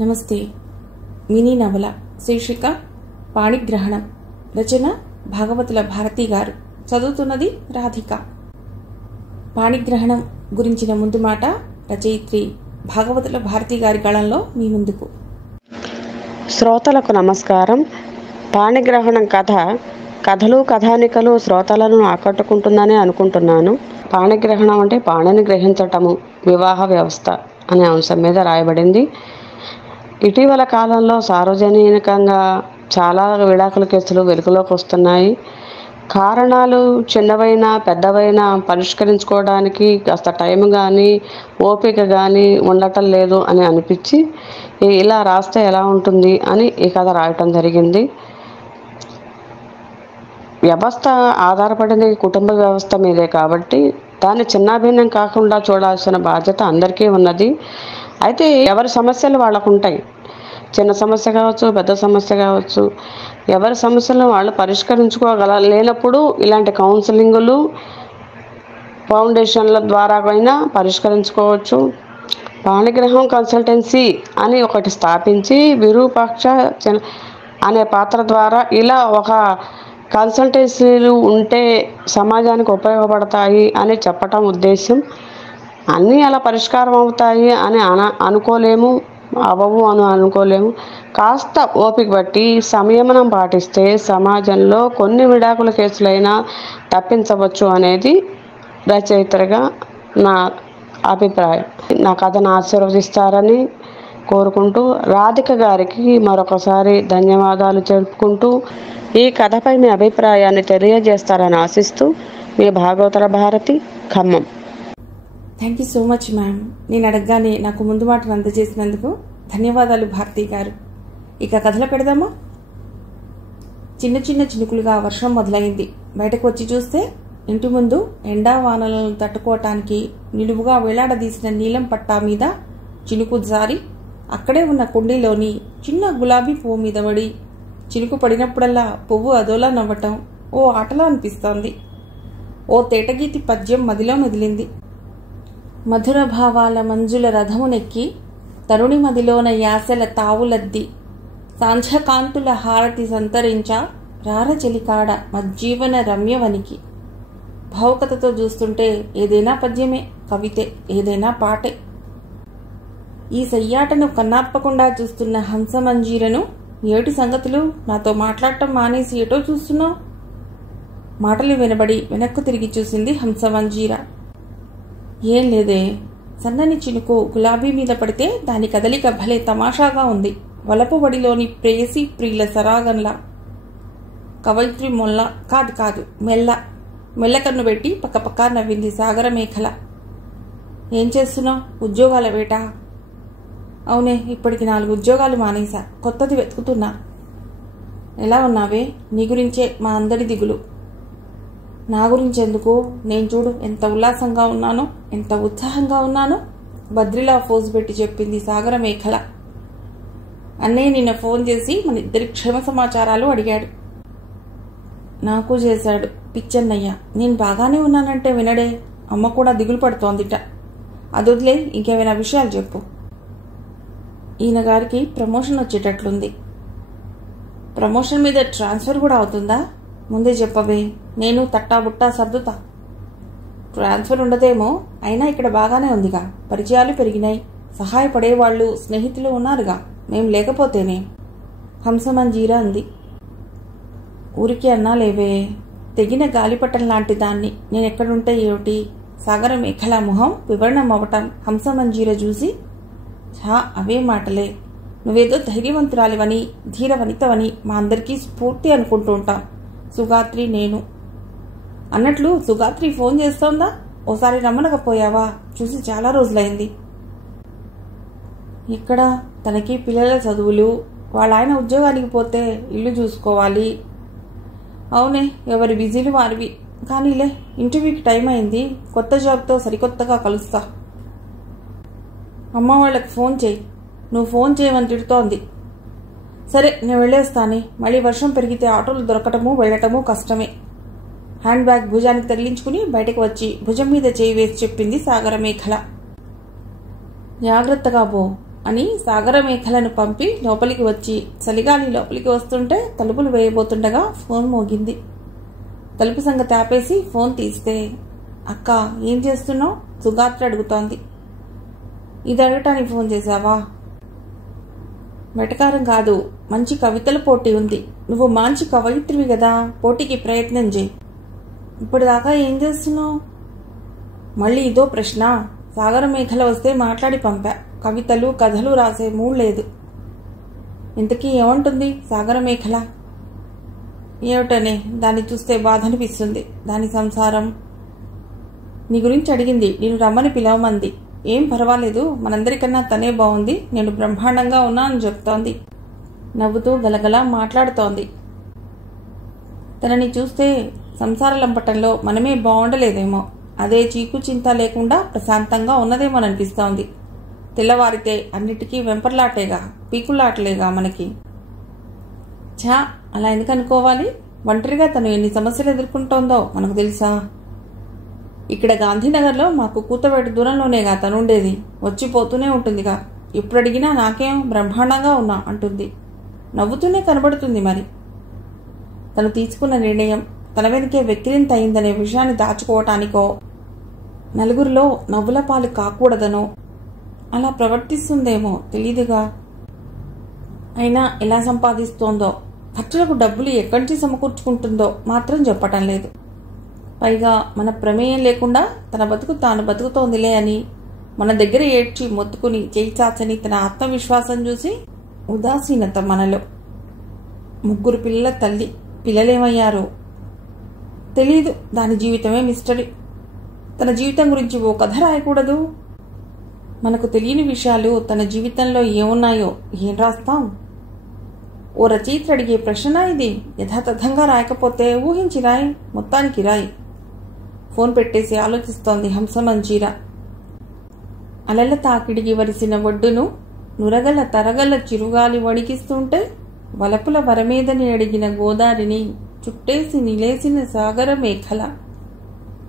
నమస్తే. మినీ నవల శీర్షిక పాణిగ్రహణం. రచన భాగవతుల భారతి గారు. చదువుతున్నది రాధిక. పాణిగ్రహణం గురించిన ముందు మాట రచయిత్రి భాగవతుల భారతి గారి గళంలో మీ ముందుకు. శ్రోతలకు నమస్కారం. పాణిగ్రహణం కథలు కథానికలు శ్రోతలను ఆకట్టుకుంటుందని అనుకుంటున్నాను. పాణిగ్రహణం అంటే పాణిని గ్రహించటము, వివాహ వ్యవస్థ అనే అంశం మీద రాయబడింది. ఇటీవల కాలంలో సార్వజనికంగా చాలా విడాకుల కేసులు వెలుగులోకి వస్తున్నాయి. కారణాలు చిన్నవైనా పెద్దవైనా పరిష్కరించుకోవడానికి కాస్త టైం కానీ ఓపిక కానీ ఉండటం లేదు అని అనిపించి ఇలా రాస్తే ఎలా ఉంటుంది అని ఈ కథ రాయటం జరిగింది. వ్యవస్థ ఆధారపడింది కుటుంబ వ్యవస్థ మీదే కాబట్టి దాన్ని చిన్నాభిన్నం కాకుండా చూడాల్సిన బాధ్యత అందరికీ ఉన్నది. అయితే ఎవరి సమస్యలు వాళ్ళకు ఉంటాయి. చిన్న సమస్య కావచ్చు, పెద్ద సమస్య కావచ్చు. ఎవరి సమస్యలను వాళ్ళు లేనప్పుడు ఇలాంటి కౌన్సిలింగులు, ఫౌండేషన్ల ద్వారా అయినా పరిష్కరించుకోవచ్చు. పాణిగ్రహం కన్సల్టెన్సీ అని ఒకటి స్థాపించి విరూపాక్ష అనే పాత్ర ద్వారా ఇలా ఒక కన్సల్టెన్సీలు ఉంటే సమాజానికి ఉపయోగపడతాయి అని చెప్పటం ఉద్దేశం. అన్నీ అలా పరిష్కారం అవుతాయి అని అనుకోలేము, అవ్వవు అని అనుకోలేము. కాస్త ఓపిక బట్టి సంయమనం పాటిస్తే సమాజంలో కొన్ని విడాకుల కేసులైనా తప్పించవచ్చు అనేది రచయితగా నా అభిప్రాయం. నా కథను ఆశీర్వదిస్తారని కోరుకుంటూ రాధిక గారికి మరొకసారి ధన్యవాదాలు తెలుపుకుంటూ ఈ కథపై మీ అభిప్రాయాన్ని తెలియజేస్తారని ఆశిస్తూ మీ Bhagavatula Bharati, Khammam. Thank you so much ma'am. నేను అడగగానే నాకు ముందు మాటను అందజేసినందుకు ధన్యవాదాలు భారతి గారు. ఇక కథలు పెడదామా? చిన్న చిన్న చినుకులుగా వర్షం మొదలైంది. బయటకు వచ్చి చూస్తే ఇంటి ముందు ఎండా వానలను తట్టుకోవటానికి నిలువుగా వేలాడదీసిన నీలం పట్టా మీద చినుకు జారి అక్కడే ఉన్న కుండీలోని చిన్న గులాబీ పువ్వు మీద పడి చినుకు పడినప్పుడల్లా పువ్వు అదోలా నవ్వటం ఓ ఆటలా అనిపిస్తోంది. ఓ తేటగీతి పద్యం మదిలో మెదిలింది. మధుర భావాల మంజుల రథమునెక్కి తరుణి మదిలోన యాసల తావులద్ది సాంధ్యకాంతుల హారతి సంతరించా రార చెలికాడ మజ్జీవన రమ్యవనికి. భావుకతతో చూస్తుంటే ఏదైనా పద్యమే, కవితే, ఏదైనా పాటే. ఈ సయ్యాటను కన్నార్పకుండా చూస్తున్న హంసమంజీరను ఏటి సంగతులు, నాతో మాట్లాడటం మానేసి ఏటో చూస్తున్నావు? మాటలు వినబడి వెనక్కు తిరిగి చూసింది హంసమంజీర. ఏం లేదే, సన్నని చినుకు గులాబీ మీద పడితే దాని కదలిక భలే తమాషాగా ఉంది. వలపు వడిలోని ప్రేయసి ప్రియుల సరాగంలా. కవయిత్రి మొల్ల కాదు మెల్లకన్ను పెట్టి పక్కపక్క నవ్వింది సాగరమేఖల. ఏం చేస్తున్నావు? ఉద్యోగాల వేట? అవునే, ఇప్పటికి 4 ఉద్యోగాలు మానేశా, కొత్తది వెతుకుతున్నా. ఎలా ఉన్నావే? నీ గురించే మా అందరి దిగులు. నా గురించెందుకు? నేను చూడు ఎంత ఉల్లాసంగా ఉన్నానో, ఎంత ఉత్సాహంగా ఉన్నానో, బద్రిలా ఫోజు పెట్టి చెప్పింది సాగరమేఖల. అన్నయ్య నిన్న ఫోన్ చేసి మన ఇద్దరి క్షేమ సమాచారాలు అడిగాడు. నాకు చేశాడు పిచ్చన్నయ్య. నేను బాగానే ఉన్నానంటే వినడే. అమ్మ కూడా దిగులు పడుతోందిట. అదొదిలే, ఇంకేమైనా విషయాలు చెప్పు. ఈయన గారికి ప్రమోషన్ వచ్చేటట్లుంది. ప్రమోషన్ మీద ట్రాన్స్ఫర్ కూడా అవుతుందా? ముందే చెప్పవే, నేను తట్టాబుట్టా సర్దుతా. ట్రాన్స్ఫర్ ఉండదేమో, అయినా ఇక్కడ బాగానే ఉందిగా. పరిచయాలు పెరిగినాయి, సహాయపడేవాళ్లు స్నేహితులు ఉన్నారుగా. మేం లేకపోతేనే. హంసమంజీరా అంది. ఊరికి అన్నా లేవే, తెగిన గాలిపటం లాంటి దాన్ని నేనెక్కడుంటే ఏమిటి? సాగరమేఖల మొహం వివరణమవటం హంసమంజీర చూసి, ఛా, అవే మాటలే. నువ్వేదో ధైర్యవంతురాలివని, ధీరవనితవని మా అందరికీ స్ఫూర్తి అనుకుంటూ ఉంటాం. సుగాత్రి, నేను. అన్నట్లు సుగాత్రి ఫోన్ చేస్తోందా? ఓసారి రమ్మనకపోయావా? చూసి చాలా రోజులైంది. ఇక్కడ తనకి పిల్లల చదువులు, వాళ్ళ ఆయన ఉద్యోగానికి పోతే ఇల్లు చూసుకోవాలి. అవునే, ఎవరి బిజీలు వారివి. కానీలే, ఇంటర్వ్యూకి టైం అయింది. కొత్త జాబ్తో సరికొత్తగా కలుస్తా. అమ్మ వాళ్ళకి ఫోన్ చేయి. నువ్వు ఫోన్ చేయమని తిడుతోంది. సరే, నేను వెళ్ళేస్తానే. మళ్ళీ వర్షం పెరిగితే ఆటోలు దొరకటము వెళ్ళటము కష్టమే. హ్యాండ్ బ్యాగ్ భుజానికి తగిలించుకుని బయటకు వచ్చి భుజం మీద చేయి వేసి చెప్పింది సాగరమేఖల. జాగ్రత్తగా పో. అని సాగరమేఖలను పంపి లోపలికి వచ్చి చలిగాలి లోపలికి వస్తుంటే తలుపులు వేయబోతుండగా ఫోన్ మోగింది. తలుపు సంగతి ఆపేసి ఫోన్ తీస్తే, అక్క ఏం చేస్తున్నావు? సుగాత్ర అడుగుతోంది. ఇది అడగటానికి ఫోన్ చేశావా? వెటకారం కాదు, మంచి కవితల పోటీ ఉంది. నువ్వు మంచి కవయిత్రివి కదా, పోటీకి ప్రయత్నం చేయి. ఇప్పటిదాకా ఏం చేస్తున్నావు? మళ్ళీ ఇదో ప్రశ్న. సాగరమేఖల వస్తే మాట్లాడి పంపా. కవితలు కథలు రాసే మూడ్ లేదు. ఇంతకీ ఏమంటుంది సాగరమేఖల? ఏమిటనే, దాన్ని చూస్తే బాధ అనిపిస్తుంది. దాని సంసారం నీ గురించి అడిగింది. నేను రమ్మని పిలవమంది. ఏం పర్వాలేదు, మనందరికన్నా తనే బాగుంది, నేను బ్రహ్మాండంగా ఉన్నా అని చెప్తోంది. నవ్వుతూ గలగలా మాట్లాడుతోంది. తనని చూస్తే సంసార లంపటంలో మనమే బాగుండలేదేమో, అదే చీకు చింత లేకుండా ప్రశాంతంగా ఉన్నదేమోననిపిస్తోంది. తెల్లవారితే అన్నిటికీ వెంపర్లాటేగా, పీకులాటలేగా మనకి. ఛా, అలా ఎందుకు అనుకోవాలి? ఒంటరిగా తను ఎన్ని సమస్యలు ఎదుర్కొంటోందో మనకు తెలుసా? ఇక్కడ గాంధీనగర్లో మాకు కూతవేట దూరంలోనేగా తనుండేది. వచ్చిపోతూనే ఉంటుందిగా. ఎప్పుడు అడిగినా నాకేం బ్రహ్మాండంగా ఉన్నా అంటుంది. నవ్వుతూనే కనబడుతుంది. మరి తను తీసుకున్న నిర్ణయం తన వెనుకే వెక్కిరింత అయిందనే విషయాన్ని దాచుకోవటానికో, నలుగురిలో నవ్వుల పాలు కాకూడదనో అలా ప్రవర్తిస్తుందేమో తెలీదుగా. అయినా ఎలా సంపాదిస్తోందో, ఖర్చులకు డబ్బులు ఎక్కడి నుంచి సమకూర్చుకుంటుందో మాత్రం చెప్పటం లేదు. పైగా మన ప్రమేయం లేకుండా తన బతుకు తాను బతుకుతోందిలే అని మన దగ్గర ఏడ్చి మొత్తుకుని చేయి చాచని తన ఆత్మవిశ్వాసం చూసి ఉదాసీనత మనలో. 3 పిల్లల తల్లి. పిల్లలేమయ్యారో తెలీదు. దాని జీవితమే మిస్టరీ. తన జీవితం గురించి ఓ కథ రాయకూడదు? మనకు తెలియని విషయాలు తన జీవితంలో ఏమున్నాయో ఏం రాస్తాం? ఓ రచయిత అడిగే ప్రశ్న ఇది. యథాతథంగా రాయకపోతే ఊహించి రాయి, మొత్తానికి రాయి. ఫోన్ పెట్టేసి ఆలోచిస్తోంది హంసమంజీర. అలల తాకిడికి వరిసిన ఒడ్డును నురగల తరగల చిరుగాలి వణికిస్తుంటే వలపుల వరమేదని అడిగిన గోదారిని చుట్టేసి నిలేసిన సాగరమేఖల.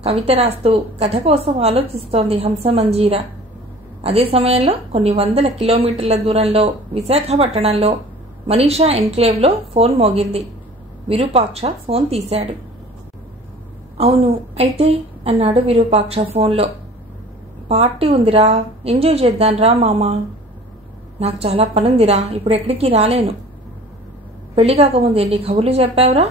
కవిత రాస్తూ కథ కోసం ఆలోచిస్తోంది హంసమంజీర. అదే సమయంలో కొన్ని వందల కిలోమీటర్ల దూరంలో విశాఖపట్టణంలో మనీషా ఎన్క్లేవ్లో ఫోన్ మోగింది. విరూపాక్ష ఫోన్ తీశాడు. అవును, అయితే అన్నాడు విరూపాక్ష ఫోన్లో. పార్టీ ఉందిరా, ఎంజాయ్ చేద్దాంరా మామా. నాకు చాలా పనుందిరా, ఇప్పుడు ఎక్కడికి రాలేను. పెళ్లి కాకముందు ఎన్ని కబుర్లు చెప్పావురా?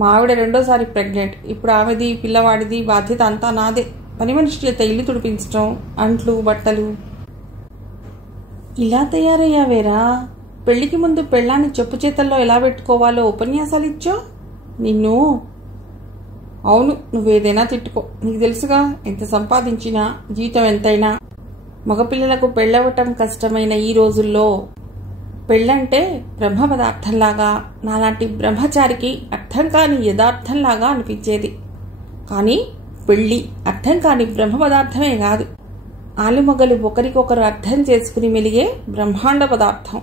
మా ఆవిడ 2వ సారి ప్రెగ్నెంట్. ఇప్పుడు ఆమెది పిల్లవాడిది బాధ్యత అంతా నాదే. పని మనిషి చేత ఇల్లు తుడిపించడం, అంట్లు బట్టలు. ఇలా తయారయ్యావేరా? పెళ్లికి ముందు పెళ్ళాన్ని చెప్పు చేతల్లో ఎలా పెట్టుకోవాలో ఉపన్యాసాలు ఇచ్చో నిన్ను. అవును, నువ్వేదైనా తిట్టుకో, నీకు తెలుసుగా ఎంత సంపాదించినా జీవితం ఎంతైనా. మగపిల్లలకు పెళ్ళవటం కష్టమైన ఈ రోజుల్లో పెళ్ళంటే బ్రహ్మ పదార్థంలాగా, నాలాంటి బ్రహ్మచారికి అర్థం కాని యథార్థంలాగా అనిపించేది. కానీ పెళ్లి అర్థం కాని బ్రహ్మ పదార్థమే కాదు, ఆలుమొగలు ఒకరికొకరు అర్థం చేసుకుని మెలిగే బ్రహ్మాండ పదార్థం.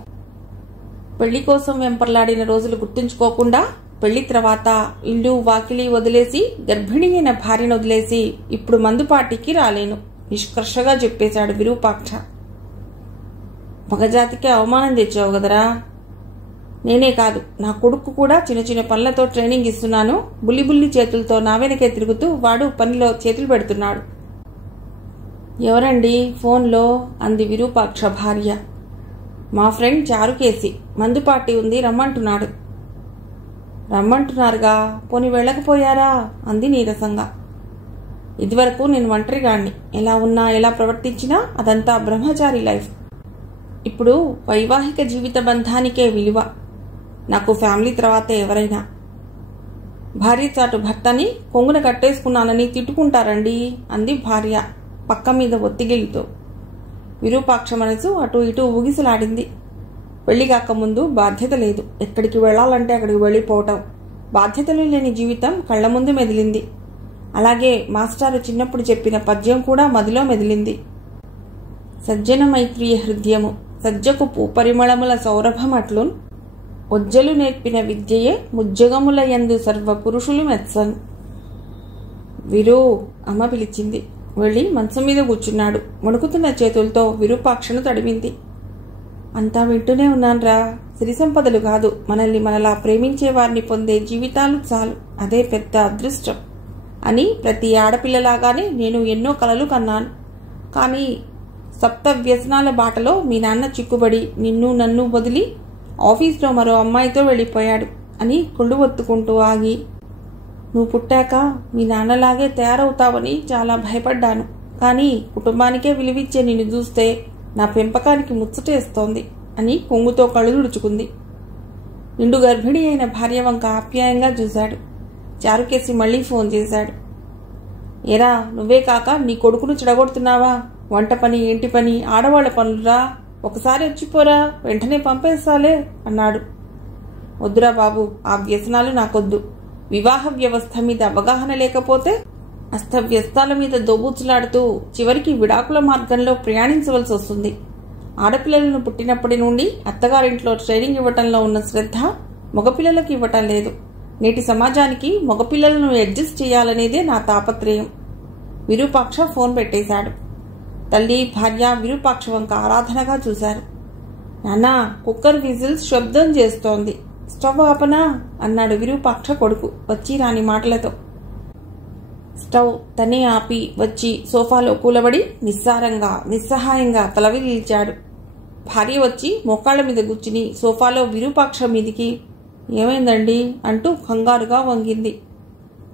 పెళ్లి కోసం వెంపర్లాడిన రోజులు గుర్తుంచుకోకుండా పెళ్లి తర్వాత ఇల్లు వాకిలి వదిలేసి, గర్భిణి అయిన భార్యను వదిలేసి ఇప్పుడు మందుపాటికి రాలేను నిష్కర్షగా చెప్పేశాడు విరూపాక్ష. మగజాతికి అవమానం తెచ్చావు కదరా. నేనే కాదు, నా కొడుకు కూడా చిన్న చిన్న పనులతో ట్రైనింగ్ ఇస్తున్నాను. బుల్లి బుల్లి చేతులతో నా వెనకే తిరుగుతూ వాడు పనిలో చేతులు పెడుతున్నాడు. ఎవరండి ఫోన్లో? అంది విరూపాక్ష భార్య. మా ఫ్రెండ్ చారుకేసి, మందు పార్టీ ఉంది రమ్మంటున్నాడు. రమ్మంటున్నారుగా, పోని వెళ్ళకపోయారా? అంది నీరసంగా. ఇదివరకు నేను ఒంటరిగాణ్ణి, ఎలా ఉన్నా ఎలా ప్రవర్తించినా అదంతా బ్రహ్మచారి లైఫ్. ఇప్పుడు వైవాహిక జీవిత బంధానికే విలువ. నాకు ఫ్యామిలీ తర్వాత ఎవరైనా. భార్య చాటు భర్తని కొంగున కట్టేసుకున్నానని తిట్టుకుంటారండి అంది భార్య పక్క మీద ఒత్తిగిలితో. విరూపాక్ష మనసు అటు ఇటు ఊగిసలాడింది. పెళ్లి కాకముందు బాధ్యత లేదు, ఎక్కడికి వెళ్లాలంటే అక్కడికి వెళ్ళిపోవటం. బాధ్యతలు లేని జీవితం కళ్ల ముందు మెదిలింది. అలాగే మాస్టారు చిన్నప్పుడు చెప్పిన పద్యం కూడా మదిలో మెదిలింది. సజ్జన మైత్రీయ హృదయము సజ్జకు పూపరిమళముల సౌరభమట్లు ఒజ్జలు నేర్పిన విద్యయే ముజ్జగముల యందు సర్వ పురుషులు మెచ్చన్. విరూ, అమ్మ పిలిచింది. వెళ్ళి మంచం మీద కూర్చున్నాడు. వణుకుతున్న చేతులతో విరూపాక్షను తడిమింది. అంతా వింటూనే ఉన్నాన్రా. సిరి సంపదలు కాదు, మనల్ని మనలా ప్రేమించే వారిని పొందే జీవితాలు చాలు, అదే పెద్ద అదృష్టం అని ప్రతి ఆడపిల్లలాగానే నేను ఎన్నో కలలు కన్నాను. కానీ సప్త వ్యసనాల బాటలో మీ నాన్న చిక్కుబడి నిన్ను నన్ను వదిలి ఆఫీస్లో మరో అమ్మాయితో వెళ్ళిపోయాడు అని కుళ్ళు ఒత్తుకుంటూ ఆగి, నువ్వు పుట్టాక మీ నాన్నలాగే తయారవుతావని చాలా భయపడ్డాను. కానీ కుటుంబానికే విలువిచ్చే నిన్ను చూస్తే నా పెంపకానికి ముచ్చటేస్తోంది అని కొంగుతో కళ్ళు తుడుచుకుంది. నిండు గర్భిణి అయిన భార్య వంక ఆప్యాయంగా చూశాడు. చారుకేసి మళ్లీ ఫోన్ చేశాడు. ఏరా, నువ్వే కాక నీ కొడుకును చెడగొడుతున్నావా? వంట పని, ఇంటి పని, ఆడవాళ్ల పనులురా, ఒకసారి వచ్చిపోరా, వెంటనే పంపేస్తాలే అన్నాడు. వద్దురా బాబు, ఆ వ్యసనాలు నాకొద్దు. వివాహ వ్యవస్థ మీద అవగాహన లేకపోతే అస్తవ్యస్తాల మీద దోబూచులాడుతూ చివరికి విడాకుల మార్గంలో ప్రయాణించవలసి వస్తుంది. ఆడపిల్లలను పుట్టినప్పటి నుండి అత్తగారింట్లో ట్రైనింగ్ ఇవ్వటంలో ఉన్న శ్రద్ధ మగపిల్లలకు ఇవ్వటం లేదు. నేటి సమాజానికి మగపిల్లలను అడ్జస్ట్ చేయాలనేదే నా తాపత్రయం. విరూపాక్ష ఫోన్ పెట్టేశాడు. తల్లి, భార్య విరూపాక్ష వంక ఆరాధనగా చూశారు. నాన్నా, కుక్కర్ విజిల్స్ శబ్దం చేస్తోంది, స్టవ్ ఆపనా అన్నాడు విరూపాక్ష కొడుకు వచ్చి రాని మాటలతో. స్టవ్ తనే ఆపి వచ్చి సోఫాలో కూలబడి నిస్సారంగా నిస్సహాయంగా తలవిలిచాడు. భార్య వచ్చి మోకాళ్ల మీద కూర్చుని సోఫాలో విరూపాక్ష మీదికి ఏమైందండి అంటూ కంగారుగా వంగింది.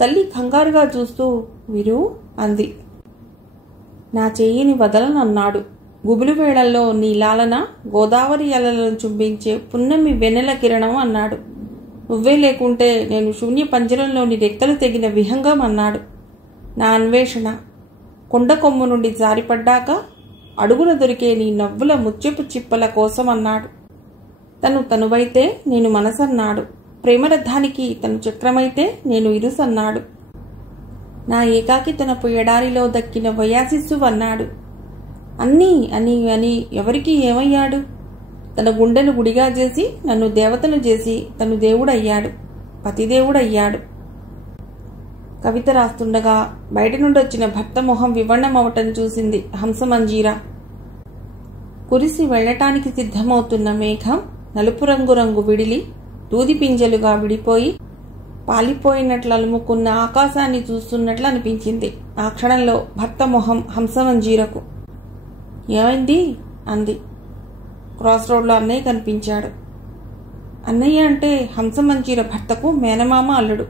తల్లి కంగారుగా చూస్తూ విరు అంది. నా చెయ్యిని వదలనన్నాడు. గుబులు వేళల్లో నీ లాలన గోదావరి అలలను చుంబించే పున్నమి వెన్నెల కిరణం అన్నాడు. నువ్వే లేకుంటే నేను శూన్య పంజరంలోని రెక్కలు తెగిన విహంగం అన్నాడు. నా అన్వేషణ కొండ కొమ్ము నుండి జారిపడ్డాక అడుగున దొరికే నీ నవ్వుల ముచ్చెపు చిప్పల కోసం అన్నాడు. తను తనువైతే నేను మనసన్నాడు. ప్రేమరథానికి తను చక్రమైతే నేను ఇరుసన్నాడు. నా ఏకాకితనపు ఎడారిలో దక్కిన వయాసిస్సు అన్నాడు. అన్నీ అని అని ఎవరికి ఏమయ్యాడు? తన గుండెను గుడిగా చేసి నన్ను దేవతను చేసి తను దేవుడయ్యాడు, పతిదేవుడయ్యాడు. కవిత రాస్తుండగా బయట నుండి వచ్చిన భర్త మొహం వివర్ణమవటం చూసింది హంసమంజీర. కురిసి వెళ్లటానికి సిద్ధమవుతున్న మేఘం నలుపు రంగు విడిలి దూది పింజలుగా విడిపోయి పాలిపోయినట్లు అలుముకున్న ఆకాశాన్ని చూస్తున్నట్లు అనిపించింది. ఆ క్షణంలో భర్త మొహం హంసమంజీరకు. ఏమైంది అంది. క్రాస్ రోడ్లో అన్నయ్య కనిపించాడు. అన్నయ్య అంటే హంసమంజీర భర్తకు మేనమామ అల్లుడు.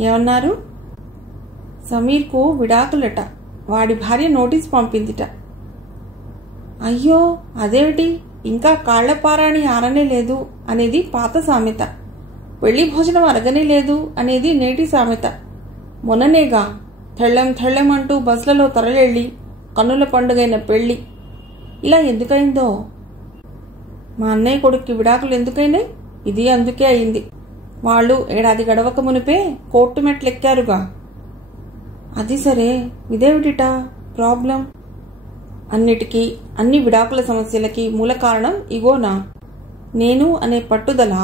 ఏమన్నారు? సమీర్కు విడాకులట, వాడి భార్య నోటీస్ పంపిందిట. అయ్యో, అదేమిటి? ఇంకా కాళ్లపారాణి ఆరనే లేదు అనేది పాత సామెత, పెళ్లి భోజనం అరగనే లేదు అనేది నేటి సామెత. మొన్ననేగా థెళ్ళెం థెళ్ళెం అంటూ బస్సులలో తరలెళ్ళి కన్నుల పండుగైన పెళ్లి. ఇలా ఎందుకైందో? మా అన్నయ్య కొడుక్కి విడాకులు ఎందుకైనాయి? ఇది అందుకే అయింది. వాళ్ళు ఏడాది గడవక మునిపే కోర్టు మెట్లెక్కారుగా. అది సరే, ఇదేమిటిటా ప్రాబ్లం? అన్నిటికీ, అన్ని విడాకుల సమస్యలకి మూల కారణం ఇగోనా? నేను అనే పట్టుదల,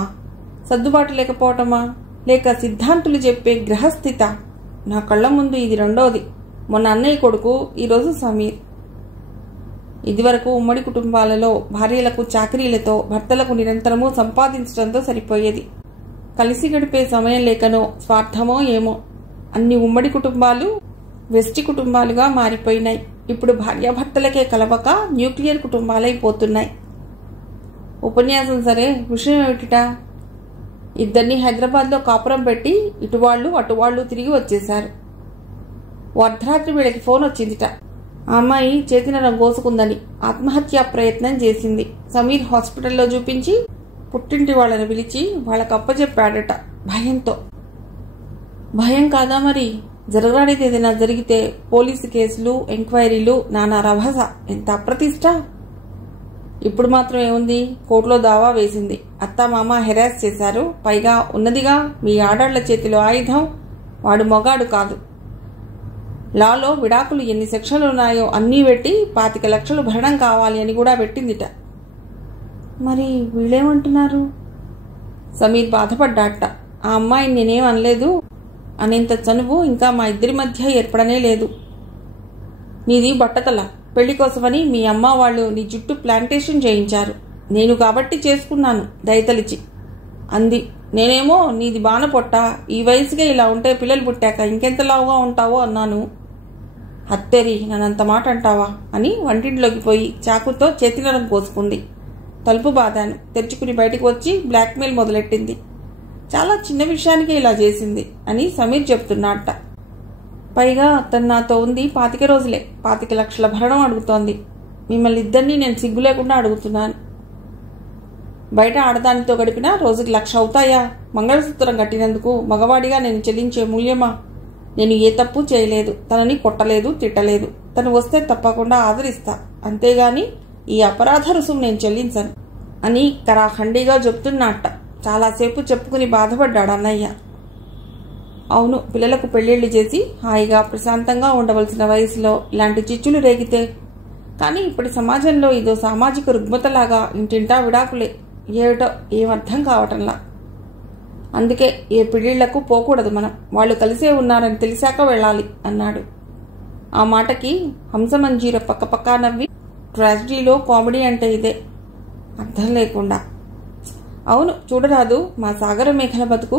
సర్దుబాటు లేకపోవటమా, లేక సిద్ధాంతులు చెప్పే గ్రహస్థిత? నా కళ్ల ముందు ఇది రెండోది. మొన్న అన్నయ్య కొడుకు, ఈరోజు సమీర్. ఇదివరకు ఉమ్మడి కుటుంబాలలో భార్యలకు చాకరీలతో, భర్తలకు నిరంతరము సంపాదించడంతో సరిపోయేది. కలిసి గడిపే సమయం లేకనో స్వార్థమో ఏమో అన్ని ఉమ్మడి కుటుంబాలు వెస్టి కుటుంబాలుగా మారిపోయినాయి. ఇప్పుడు భార్యాభర్తలకే కలవక న్యూక్లియర్ కుటుంబాలైపోతున్నాయి. ఉపన్యాసం సరే, విషయం ఏమిటిటా? ఇద్దరిని హైదరాబాద్లో కాపురం పెట్టి ఇటువాళ్లు అటువాళ్లు తిరిగి వచ్చేశారు. అర్ధరాత్రి వీళ్ళకి ఫోన్ వచ్చిందిట. ఆ అమ్మాయి చేతినరం కోసుకుందని ఆత్మహత్యా ప్రయత్నం చేసింది. సమీర్ హాస్పిటల్లో చూపించి పుట్టింటి వాళ్ళని పిలిచి వాళ్ళకు అప్పచెప్పాడట భయంతో. భయం కాదా మరి? జరగరానిది ఏదైనా జరిగితే పోలీసు కేసులు, ఎంక్వైరీలు, నానా రభస, ఎంత అప్రతిష్ట. ఇప్పుడు మాత్రం ఏముంది? కోర్టులో దావా వేసింది. అత్తామామ హెరాస్ చేశారు. పైగా ఉన్నదిగా మీ ఆడాళ్ల చేతిలో ఆయుధం, వాడు మొగాడు కాదు. లాలో విడాకులు ఎన్ని సెక్షన్లు ఉన్నాయో అన్నీ పెట్టి 25 లక్షలు భరణం కావాలి అని కూడా పెట్టిందిట. మరి వీళ్ళేమంటున్నారు? సమీర్ బాధపడ్డాట. ఆ అమ్మాయిని నేనేం అనలేదు అనేంత చనువు ఇంకా మా ఇద్దరి మధ్య ఏర్పడనే లేదు. నీది బట్టతల. పెళ్లి కోసమని మీ అమ్మ వాళ్ళు నీ జుట్టు ప్లాంటేషన్ చేయించారు. నేను కాబట్టి చేసుకున్నాను దయతలిచి అంది. నేనేమో నీది బాన పొట్ట, ఈ వయసుగా ఇలా ఉంటే పిల్లలు పుట్టాక ఇంకెంత లావుగా ఉంటావో అన్నాను. హత్తెరి, నన్నంత మాట అంటావా అని వంటింట్లోకి పోయి చాకుతో చేతినరం కోసుకుంది. తలుపు బాదాను. తెరుచుకుని బయటకు వచ్చి బ్లాక్మెయిల్ మొదలెట్టింది. చాలా చిన్న విషయానికే ఇలా చేసింది అని సమీర్ చెప్తున్నట్ట. పైగా తను నాతో ఉంది 25 రోజులే. 25 లక్షల భరణం అడుగుతోంది. మిమ్మల్ని ఇద్దరినీ నేను సిగ్గు లేకుండా అడుగుతున్నాను. బయట ఆడదానితో గడిపిన రోజుకి 1,00,000 అవుతాయా? మంగళసూత్రం కట్టినందుకు మగవాడిగా నేను చెల్లించే మూల్యమా? నేను ఏ తప్పు చేయలేదు. తనని కొట్టలేదు, తిట్టలేదు. తను వస్తే తప్పకుండా ఆదరిస్తా. అంతేగాని ఈ అపరాధ రుసుము నేను చెల్లించను అని కరాఖండిగా చెప్తున్నట్ట. చాలాసేపు చెప్పుకుని బాధపడ్డాడు అన్నయ్య. అవును, పిల్లలకు పెళ్లిళ్లు చేసి హాయిగా ప్రశాంతంగా ఉండవలసిన వయసులో ఇలాంటి చిచ్చులు రేగితే. కానీ ఇప్పటి సమాజంలో ఇదో సామాజిక రుగ్మతలాగా ఇంటింటా విడాకులే. ఏమిటో ఏమర్థం కావటంలా. అందుకే ఏ పెళ్లిళ్లకు పోకూడదు మనం. వాళ్ళు కలిసే ఉన్నారని తెలిసాక వెళ్ళాలి అన్నాడు. ఆ మాటకి హంసమంజీర పక్కపక్కా నవ్వి, ట్రాజడీలో కామెడీ అంటే ఇదే, అర్థం లేకుండా. అవును, చూడరాదు మా సాగర మేఘల బతుకు.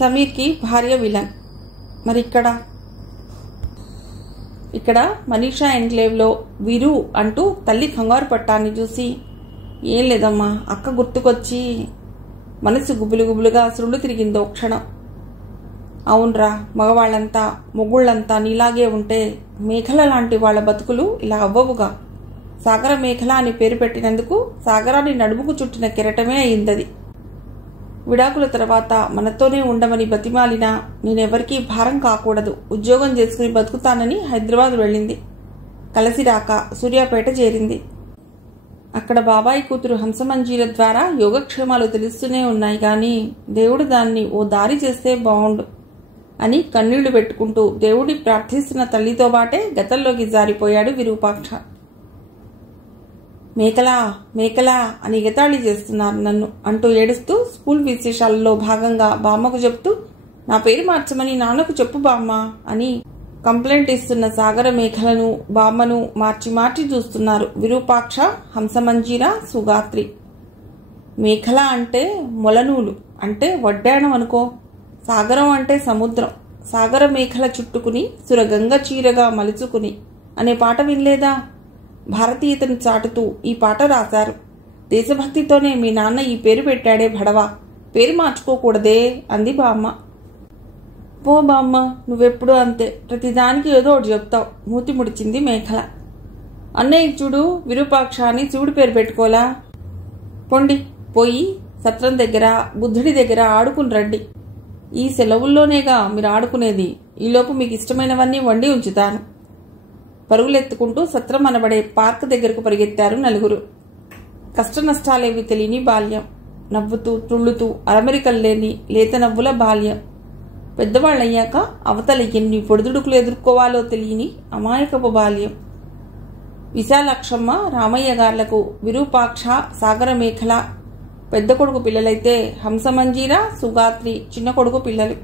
సమీర్కి భార్య విలన్. మరి ఇక్కడ మనీషా ఎన్క్లేవ్లో వీరు అంటూ తల్లి కంగారు పట్టాన్ని చూసి, ఏం లేదమ్మా, అక్క గుర్తుకొచ్చి మనసు గుబులుగుబులుగా సురుళ్ళు తిరిగిందో క్షణం. అవునరా, మగవాళ్లంతా మొగుళ్లంతా నీలాగే ఉంటే మేఘల లాంటి వాళ్ల బతుకులు ఇలా అవ్వవుగా. సాగర మేఘల అని పేరు పెట్టినందుకు సాగరాన్ని నడుముకు చుట్టిన కెరటమే అయిందది. విడాకుల తర్వాత మనతోనే ఉండమని బతిమాలినా నేనెవరికీ భారం కాకూడదు, ఉద్యోగం చేసుకుని బతుకుతానని హైదరాబాద్ వెళ్ళింది. కలిసి రాక సూర్యాపేట చేరింది. అక్కడ బాబాయి కూతురు హంసమంజీల ద్వారా యోగక్షేమాలు తెలుస్తూనే ఉన్నాయి. గాని దేవుడు దాన్ని ఓ దారి చేస్తే బావుండు అని కన్నీళ్లు పెట్టుకుంటూ దేవుడిని ప్రార్థిస్తున్న తల్లితో బాటే గతంలోకి జారిపోయాడు విరూపాక్ష. మేకలా మేకలా అని ఎగతాళి చేస్తున్నారు నన్ను అంటూ ఏడుస్తూ స్కూల్ విశేషాలలో భాగంగా బామ్మకు చెప్తూ, నా పేరు మార్చమని నాన్నకు చెప్పు బామ్మ అని కంప్లైంట్ ఇస్తున్న సాగర మేఘలను బామ్మను మార్చి మార్చి చూస్తున్నారు విరూపాక్ష, హంసమంజీర, సుగాత్రి. మేఘల అంటే మొలనూలు అంటే వడ్డాణం అనుకో. సాగరం అంటే సముద్రం. సాగర మేఘల చుట్టుకుని సురగంగ చీరగా మలుచుకుని అనే పాట వినలేదా? భారతీయతను చాటుతూ ఈ పాట రాశారు. దేశభక్తితోనే మీ నాన్న ఈ పేరు పెట్టాడే భడవా, పేరు మార్చుకోకూడదే అంది బామ్మ. పో బామ్మ, నువ్వెప్పుడు అంతే, ప్రతిదానికి ఏదో ఒకటి చెప్తావు, మూతి ముడిచింది మేఘల. అన్నయ్య చూడు, విరూపాక్ష అని శివుడి పేరు పెట్టుకోలా. పొండి, పోయి సత్రం దగ్గర బుద్ధుడి దగ్గర ఆడుకుని రండి. ఈ సెలవుల్లోనేగా మీరు ఆడుకునేది. ఈలోపు మీకు ఇష్టమైనవన్నీ వండి ఉంచుతాను. పరుగులెత్తుకుంటూ సత్రం అనబడే పార్క్ దగ్గరకు పరిగెత్తారు నలుగురు. కష్ట నష్టాలేవి తెలియని బాల్యం. నవ్వుతూ తుళ్ళుతూ అరమరికలు లేని లేత నవ్వుల బాల్యం. పెద్దవాళ్ళయ్యాక అవతల ఎన్ని పొడిదుడుకులు ఎదుర్కోవాలో తెలియని అమాయకపు బాల్యం. విశాలాక్షమ్మ, రామయ్య గార్లకు విరూపాక్ష, సాగర మేఘల పెద్ద కొడుకు పిల్లలైతే హంసమంజీర, సుగాత్రి చిన్న కొడుకు పిల్లలు.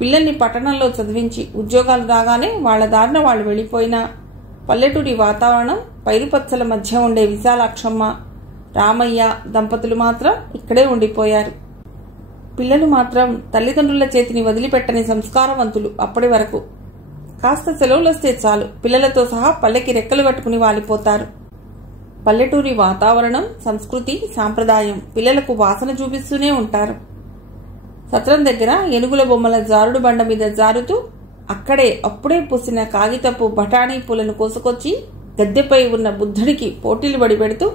పిల్లల్ని పట్టణంలో చదివించి ఉద్యోగాలు రాగానే వాళ్ల దారిన వాళ్ళు వెళ్లిపోయినా పల్లెటూరి వాతావరణం, పైరుపచ్చల మధ్య ఉండే విశాలాక్షమ్మ, రామయ్య దంపతులు మాత్రం ఇక్కడే ఉండిపోయారు. పిల్లలు మాత్రం తల్లిదండ్రుల చేతిని వదిలిపెట్టని సంస్కారవంతులు. అప్పటి వరకు కాస్త సెలవులొస్తే చాలు పిల్లలతో సహా పల్లెకి రెక్కలు కట్టుకుని వాలిపోతారు. పల్లెటూరి వాతావరణం, సంస్కృతి, సాంప్రదాయం పిల్లలకు వాసన చూపిస్తూనే ఉంటారు. సత్రం దగ్గర ఏనుగుల బొమ్మల జారుడు బండ మీద జారుతూ అక్కడే అప్పుడే పూసిన కాగితపు బఠానీ పూలను కోసుకొచ్చి గద్దెపై ఉన్న బుద్ధుడికి పోటీలు బడి పెడుతూ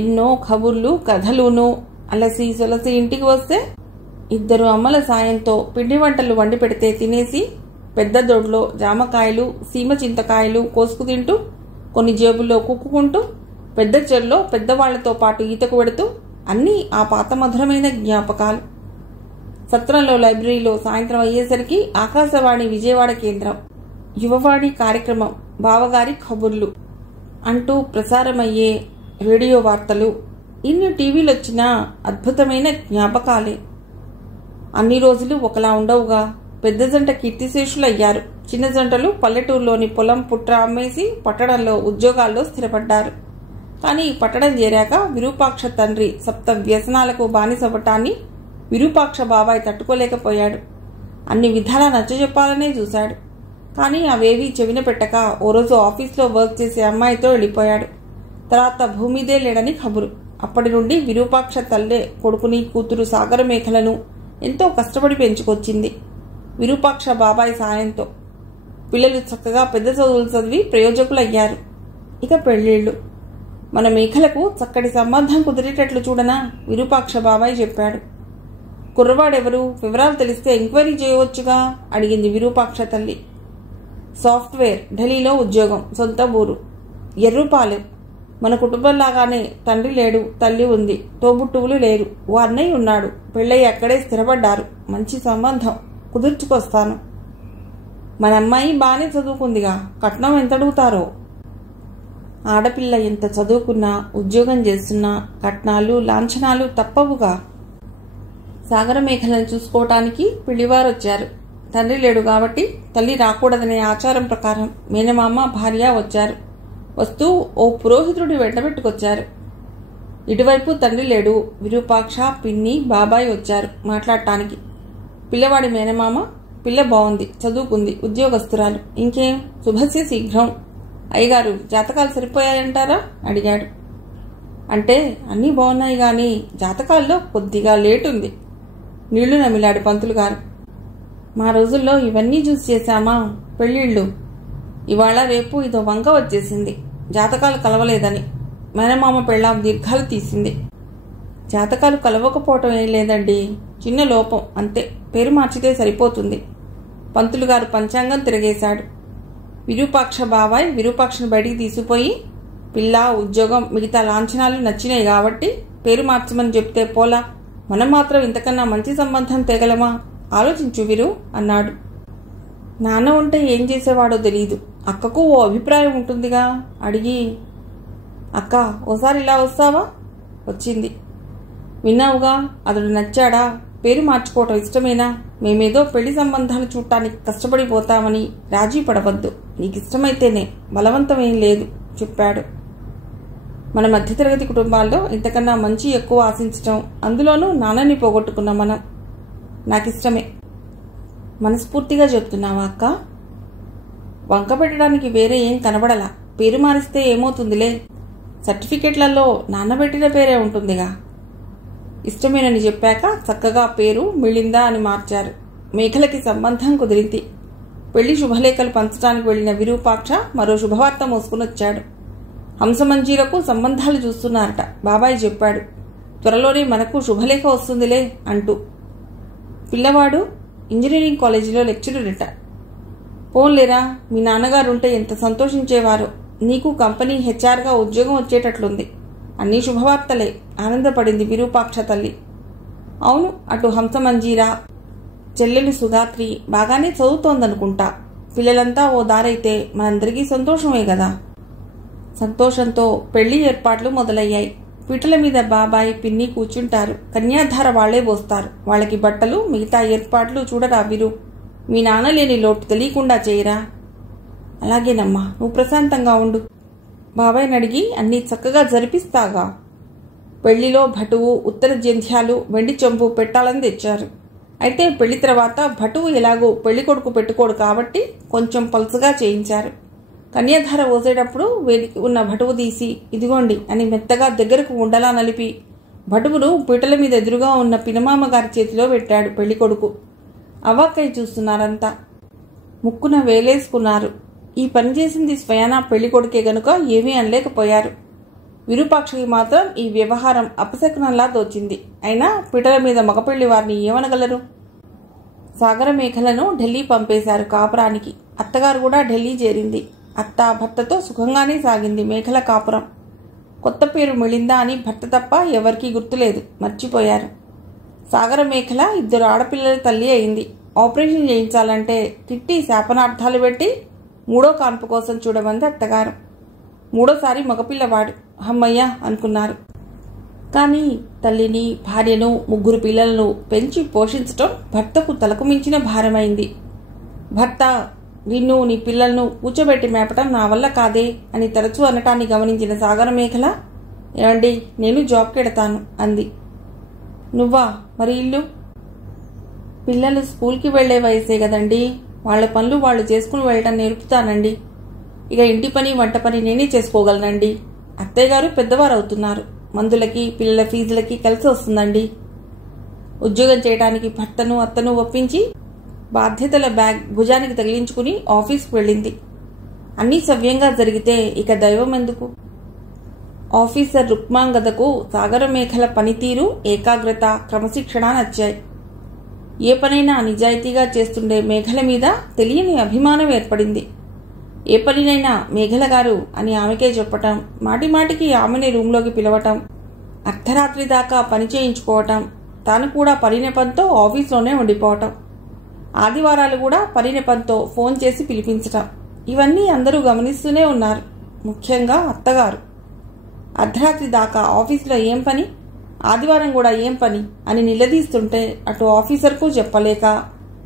ఎన్నో కబుర్లు కథలును అలసి సొలసి ఇంటికి వస్తే ఇద్దరు అమ్మల సాయంతో పిండి వంటలు వండి పెడితే తినేసి పెద్ద దొడ్లో జామకాయలు, సీమ చింతకాయలు కోసుకు తింటూ కొన్ని జేబుల్లో కుక్కుకుంటూ పెద్ద చెరులో పెద్దవాళ్లతో పాటు ఈతకు పెడుతూ అన్నీ ఆ పాత మధురమైన జ్ఞాపకాలు. సత్రంలో లైబ్రరీలో సాయంత్రం అయ్యేసరికి ఆకాశవాణి విజయవాడ కేంద్రం యువవాణి కార్యక్రమం, బావగారి కబుర్లు అంటూ ప్రసారమయ్యే రేడియో వార్తలు, ఇన్ని టీవీలొచ్చినా అద్భుతమైన జ్ఞాపకాలే. అన్ని రోజులు ఒకలా ఉండవుగా. పెద్ద జంట కీర్తిశేషులయ్యారు. చిన్న జంటలు పల్లెటూరులోని పొలం పుట్ర అమ్మేసి పట్టణంలో ఉద్యోగాల్లో స్థిరపడ్డారు. కానీ పట్టణం చేరాక విరూపాక్ష తండ్రి సప్త వ్యసనాలకు బానిసపటాన్ని విరూపాక్ష బాబాయ్ తట్టుకోలేకపోయాడు. అన్ని విధాలా నచ్చజెప్పాలనే చూశాడు. కానీ అవేవీ చెవిన పెట్టక ఓ రోజు ఆఫీస్లో వర్క్ చేసే అమ్మాయితో వెళ్ళిపోయాడు. తర్వాత భూమిదే లేడని కబురు. అప్పటి నుండి విరూపాక్ష తల్లే కొడుకుని కూతురు సాగరమేఖలను ఎంతో కష్టపడి పెంచుకొచ్చింది విరూపాక్ష బాబాయ్ సాయంతో. పిల్లలు చక్కగా పెద్ద చదువులు చదివి ప్రయోజకులయ్యారు. ఇక పెళ్లిళ్ళు. మన మేఖలకు చక్కటి సంబంధం కుదిరేటట్లు చూడనా విరూపాక్ష బాబాయ్ చెప్పాడు. కుర్రవాడెవరు, వివరాలు తెలిస్తే ఎంక్వైరీ చేయవచ్చుగా అడిగింది విరూపాక్ష తల్లి. సాఫ్ట్వేర్, ఢిల్లీలో ఉద్యోగం, సొంత ఊరు ఎర్రుపాలెం. మన కుటుంబంలాగానే తండ్రి లేడు, తల్లి ఉంది, తోబుట్టువులు లేరు, ఓ అన్నయ్య ఉన్నాడు. పెళ్ళయి అక్కడే స్థిరపడ్డారు. మంచి సంబంధం, కుదుర్చుకొస్తాను. మన అమ్మాయి బాగానే చదువుకుందిగా, కట్నం ఎంత అడుగుతారో. ఆడపిల్ల ఎంత చదువుకున్నా ఉద్యోగం చేస్తున్నా కట్నాలు లాంఛనాలు తప్పవుగా. సాగరమేఖలను చూసుకోవటానికి పిల్లివారొచ్చారు. తండ్రి లేడు కాబట్టి తల్లి రాకూడదనే ఆచారం ప్రకారం మేనమామ భార్య వచ్చారు. వస్తూ ఓ పురోహితుడి వెంటబెట్టుకొచ్చారు. ఇటువైపు తండ్రి లేడు. విరూపాక్ష, పిన్ని, బాబాయ్ వచ్చారు మాట్లాడటానికి. పిల్లవాడి మేనమామ, పిల్ల బాగుంది, చదువుకుంది, ఉద్యోగస్తురాలు, ఇంకేం శుభస్య శీఘ్రం. అయ్యగారు జాతకాలు సరిపోయాయంటారా అడిగాడు. అంటే అన్నీ బాగున్నాయి గాని జాతకాల్లో కొద్దిగా లేటుంది నీళ్లు నమిలాడు పంతులు గారు. మా రోజుల్లో ఇవన్నీ చూసి చేశామా పెళ్ళిళ్ళు. ఇవాళ రేపు ఇదో వంక వచ్చేసింది. జాతకాలు కలవలేదని మేనమామ పెళ్ళాం దీర్ఘాలు తీసింది. జాతకాలు కలవకపోవటం ఏం లేదండి, చిన్న లోపం అంతే, పేరు మార్చితే సరిపోతుంది. పంతులు గారు పంచాంగం తిరగేశాడు. విరూపాక్ష బాబాయ్ విరూపాక్షను బయటికి తీసుకుపోయి, పిల్ల, ఉద్యోగం, మిగతా లాంఛనాలు నచ్చినాయి కాబట్టి పేరు మార్చమని చెప్తే పోలా, మనం మాత్రం ఇంతకన్నా మంచి సంబంధం తేగలమా, ఆలోచించు వీరు అన్నాడు. నాన్న ఉంటే ఏం చేసేవాడో తెలీదు, అక్కకు ఓ అభిప్రాయం ఉంటుందిగా అడిగి, అక్క ఓసారి ఇలా వస్తావా? వచ్చింది. విన్నావుగా, అతడు నచ్చాడా, పేరు మార్చుకోవటం ఇష్టమేనా, మేమేదో పెళ్లి సంబంధాలు చూడటానికి కష్టపడిపోతామని రాజీ పడవద్దు, నీకిష్టమైతేనే, బలవంతం ఏం లేదు చెప్పాడు. మన మధ్యతరగతి కుటుంబాల్లో ఇంతకన్నా మంచి ఎక్కువ ఆశించటం, అందులోనూ నాన్నని పోగొట్టుకున్న మనం. నాకిష్టమే. మనస్ఫూర్తిగా చెప్తున్నావా అక్క? వంక పెట్టడానికి వేరే ఏం కనబడలా. పేరు మారిస్తే ఏమవుతుందిలే, సర్టిఫికెట్లలో నాన్న పెట్టిన పేరే ఉంటుందిగా. ఇష్టమేనని చెప్పాక చక్కగా పేరు మిళిందా అని మార్చారు. మేఖలకి సంబంధం కుదిరింది. పెళ్లి శుభలేఖలు పంచడానికి వెళ్లిన విరూపాక్ష మరో శుభవార్త మోసుకునొచ్చాడు. హంసమంజీలకు సంబంధాలు చూస్తున్నారట, బాబాయ్ చెప్పాడు. త్వరలోనే మనకు శుభలేఖ వస్తుందిలే అంటూ. పిల్లవాడు ఇంజనీరింగ్ కాలేజీలో లెక్చరర్ట. పోన్లేరా, మీ నాన్నగారుంటే ఎంత సంతోషించేవారో. నీకు కంపెనీ హెచ్ఆర్గా ఉద్యోగం వచ్చేటట్లుంది. అన్నీ శుభవార్తలే ఆనందపడింది విరూపాక్ష తల్లి. అవును, అటు హంసమంజీరా చెల్లెలు సుగాత్రి బాగానే చదువుతోందనుకుంటా. పిల్లలంతా ఓ దారైతే మనందరికీ సంతోషమే కదా. సంతోషంతో పెళ్లి ఏర్పాట్లు మొదలయ్యాయి. పీటల మీద బాబాయ్, పిన్ని కూర్చుంటారు. కన్యాధార వాళ్లే పోస్తారు. వాళ్ళకి బట్టలు, మిగతా ఏర్పాట్లు చూడరా వీరు. మీ నాన్న లేని లోటు తెలియకుండా చేయరా. అలాగేనమ్మా, నువ్వు ప్రశాంతంగా ఉండు. బాబాయ్ని అడిగి అన్నీ చక్కగా జరిపిస్తాగా. పెళ్లిలో భటువు, ఉత్తర జంధ్యాలు, వెండి చెంపు పెట్టాలని తెచ్చారు. అయితే పెళ్లి తర్వాత భటువు ఎలాగో పెళ్లి కొడుకు పెట్టుకోడు కాబట్టి కొంచెం పలుసగా చేయించారు. కన్యాధార పోసేటప్పుడు వేదికి ఉన్న భటువు తీసి ఇదిగోండి అని మెత్తగా దగ్గరకు ఉండలా నలిపి భటువును పీటల మీద ఎదురుగా ఉన్న పినమామ గారి చేతిలో పెట్టాడు పెళ్లి కొడుకు. అవాక్కై చూస్తున్నారంతా. ముక్కున వేలేసుకున్నారు. ఈ పని చేసింది స్వయానా పెళ్లి కొడుకే గనుక ఏమీ అనలేకపోయారు. విరూపాక్షకి మాత్రం ఈ వ్యవహారం అపశకునంలా తోచింది. అయినా పీటల మీద మగపెళ్లి వారిని ఏమనగలరు. సాగరమేఖలను ఢిల్లీ పంపేశారు కాపురానికి. అత్తగారు కూడా ఢిల్లీ చేరింది. అత్త భర్తతో సుఖంగానే సాగింది మేఖల కాపురం. కొత్త పేరు మిళిందా అని భర్త తప్ప ఎవరికీ గుర్తులేదు, మర్చిపోయారు. సాగరమేఖల 2 ఆడపిల్లల తల్లి అయింది. ఆపరేషన్ చేయించాలంటే తిట్టి శాపనార్థాలు పెట్టి 3వ కాన్పు కోసం చూడమంది అత్తగారు. 3వ సారి మగపిల్లవాడు. అమ్మయ్య అనుకున్నారు. కానీ తల్లిని, భార్యను, 3 పిల్లలను పెంచి పోషించటం భర్తకు తలకు మించిన భారమైంది. భర్త, నిన్ను, నీ పిల్లలను కూర్చోబెట్టి మేపటం నా వల్ల కాదే అని తరచూ అనటాన్ని గమనించిన సాగరమేఖల, ఏమండి, నేను జాబ్కెడతాను అంది. నువ్వా? మరి ఇల్లు? పిల్లలు స్కూల్కి వెళ్లే వయసే కదండి, వాళ్ల పనులు వాళ్ళు చేసుకుని వెళ్ళటం నేర్పుతానండి. ఇక ఇంటి పని, వంట పని నేనే చేసుకోగలనండి. అత్తయ్య గారు పెద్దవారు అవుతున్నారు, మందులకి, పిల్లల ఫీజులకి కలిసి వస్తుందండి. ఉద్యోగం చేయడానికి భర్తను, అత్తను ఒప్పించి బాధ్యతల బ్యాగ్ భుజానికి తగిలించుకుని ఆఫీస్కి వెళ్ళింది. అన్నీ సవ్యంగా జరిగితే ఇక దైవం ఎందుకు? ఆఫీసర్ రుక్మాంగదకు సాగరమేఖల పనితీరు, ఏకాగ్రత, క్రమశిక్షణ నచ్చాయి. ఏ పనైనా నిజాయితీగా చేస్తుండే మేఘల మీద తెలియని అభిమానం ఏర్పడింది. ఏ పనినైనా మేఘల గారు అని ఆమెకే చెప్పటం, మాటిమాటికి ఆమెని రూంలోకి పిలవటం, అర్ధరాత్రి దాకా పని చేయించుకోవటం, తాను కూడా పని నెపంతో ఆఫీస్లోనే ఉండిపోవటం, ఆదివారాలు కూడా పని నెపంతో ఫోన్ చేసి పిలిపించటం, ఇవన్నీ అందరూ గమనిస్తూనే ఉన్నారు. ముఖ్యంగా అత్తగారు. అర్ధరాత్రి దాకా ఆఫీసులో ఏం పని, ఆదివారం కూడా ఏం పని అని నిలదీస్తుంటే అటు ఆఫీసర్కు చెప్పలేక,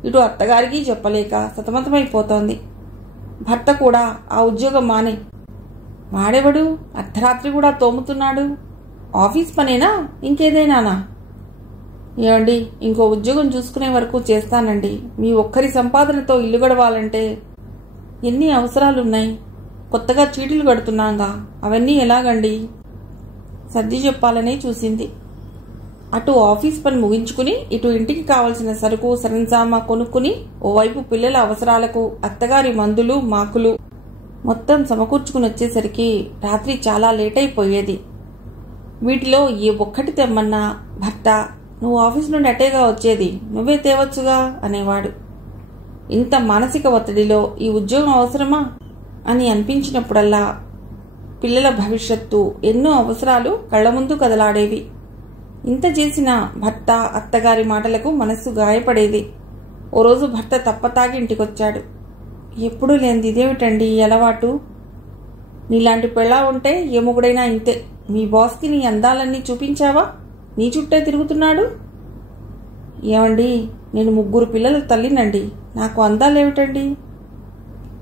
ఇటు అత్తగారికి చెప్పలేక సతమతమైపోతోంది. భర్త కూడా ఆ ఉద్యోగం మానే, వాడెవడు అర్ధరాత్రి కూడా తోముతున్నాడు, ఆఫీస్ పనేనా ఇంకేదైనానా? ఏమండి, ఇంకో ఉద్యోగం చూసుకునే వరకు చేస్తానండి. మీ ఒక్కరి సంపాదనతో ఇల్లు గడవాలంటే ఎన్ని అవసరాలున్నాయి. కొత్తగా చీటీలు కడుతున్నాగా, అవన్నీ ఎలాగండి? సర్ది చెప్పాలనే చూసింది. అటు ఆఫీస్ పని ముగించుకుని ఇటు ఇంటికి కావలసిన సరుకు, సరంజామా కొనుక్కుని ఓవైపు పిల్లల అవసరాలకు అత్తగారి మందులు, మాకులు మొత్తం సమకూర్చుకుని వచ్చేసరికి రాత్రి చాలా లేట్ అయిపోయేది. వీటిలో ఏ ఒక్కటి తెమ్మన్నా భర్త, నువ్వు ఆఫీస్ నుండి అటేగా వచ్చేది, నువ్వే తేవచ్చుగా అనేవాడు. ఇంత మానసిక ఒత్తిడిలో ఈ ఉద్యోగం అవసరమా అని అనిపించినప్పుడల్లా పిల్లల భవిష్యత్తు, ఎన్నో అవసరాలు కళ్ల ముందు కదలాడేవి. ఇంత చేసిన భర్త, అత్తగారి మాటలకు మనస్సు గాయపడేది. ఓ రోజు భర్త తప్పతాగి ఇంటికొచ్చాడు. ఎప్పుడూ లేనిది ఇదేమిటండి ఈ అలవాటు? నీలాంటి పెళ్ళా ఉంటే ఏ మొగుడైనా ఇంతే. మీ బాస్కి నీ అందాలన్నీ చూపించావా? నీ చుట్టే తిరుగుతున్నాడు. ఏమండి, నేను 3 పిల్లల తల్లినండి, నాకు అందాలేమిటండి?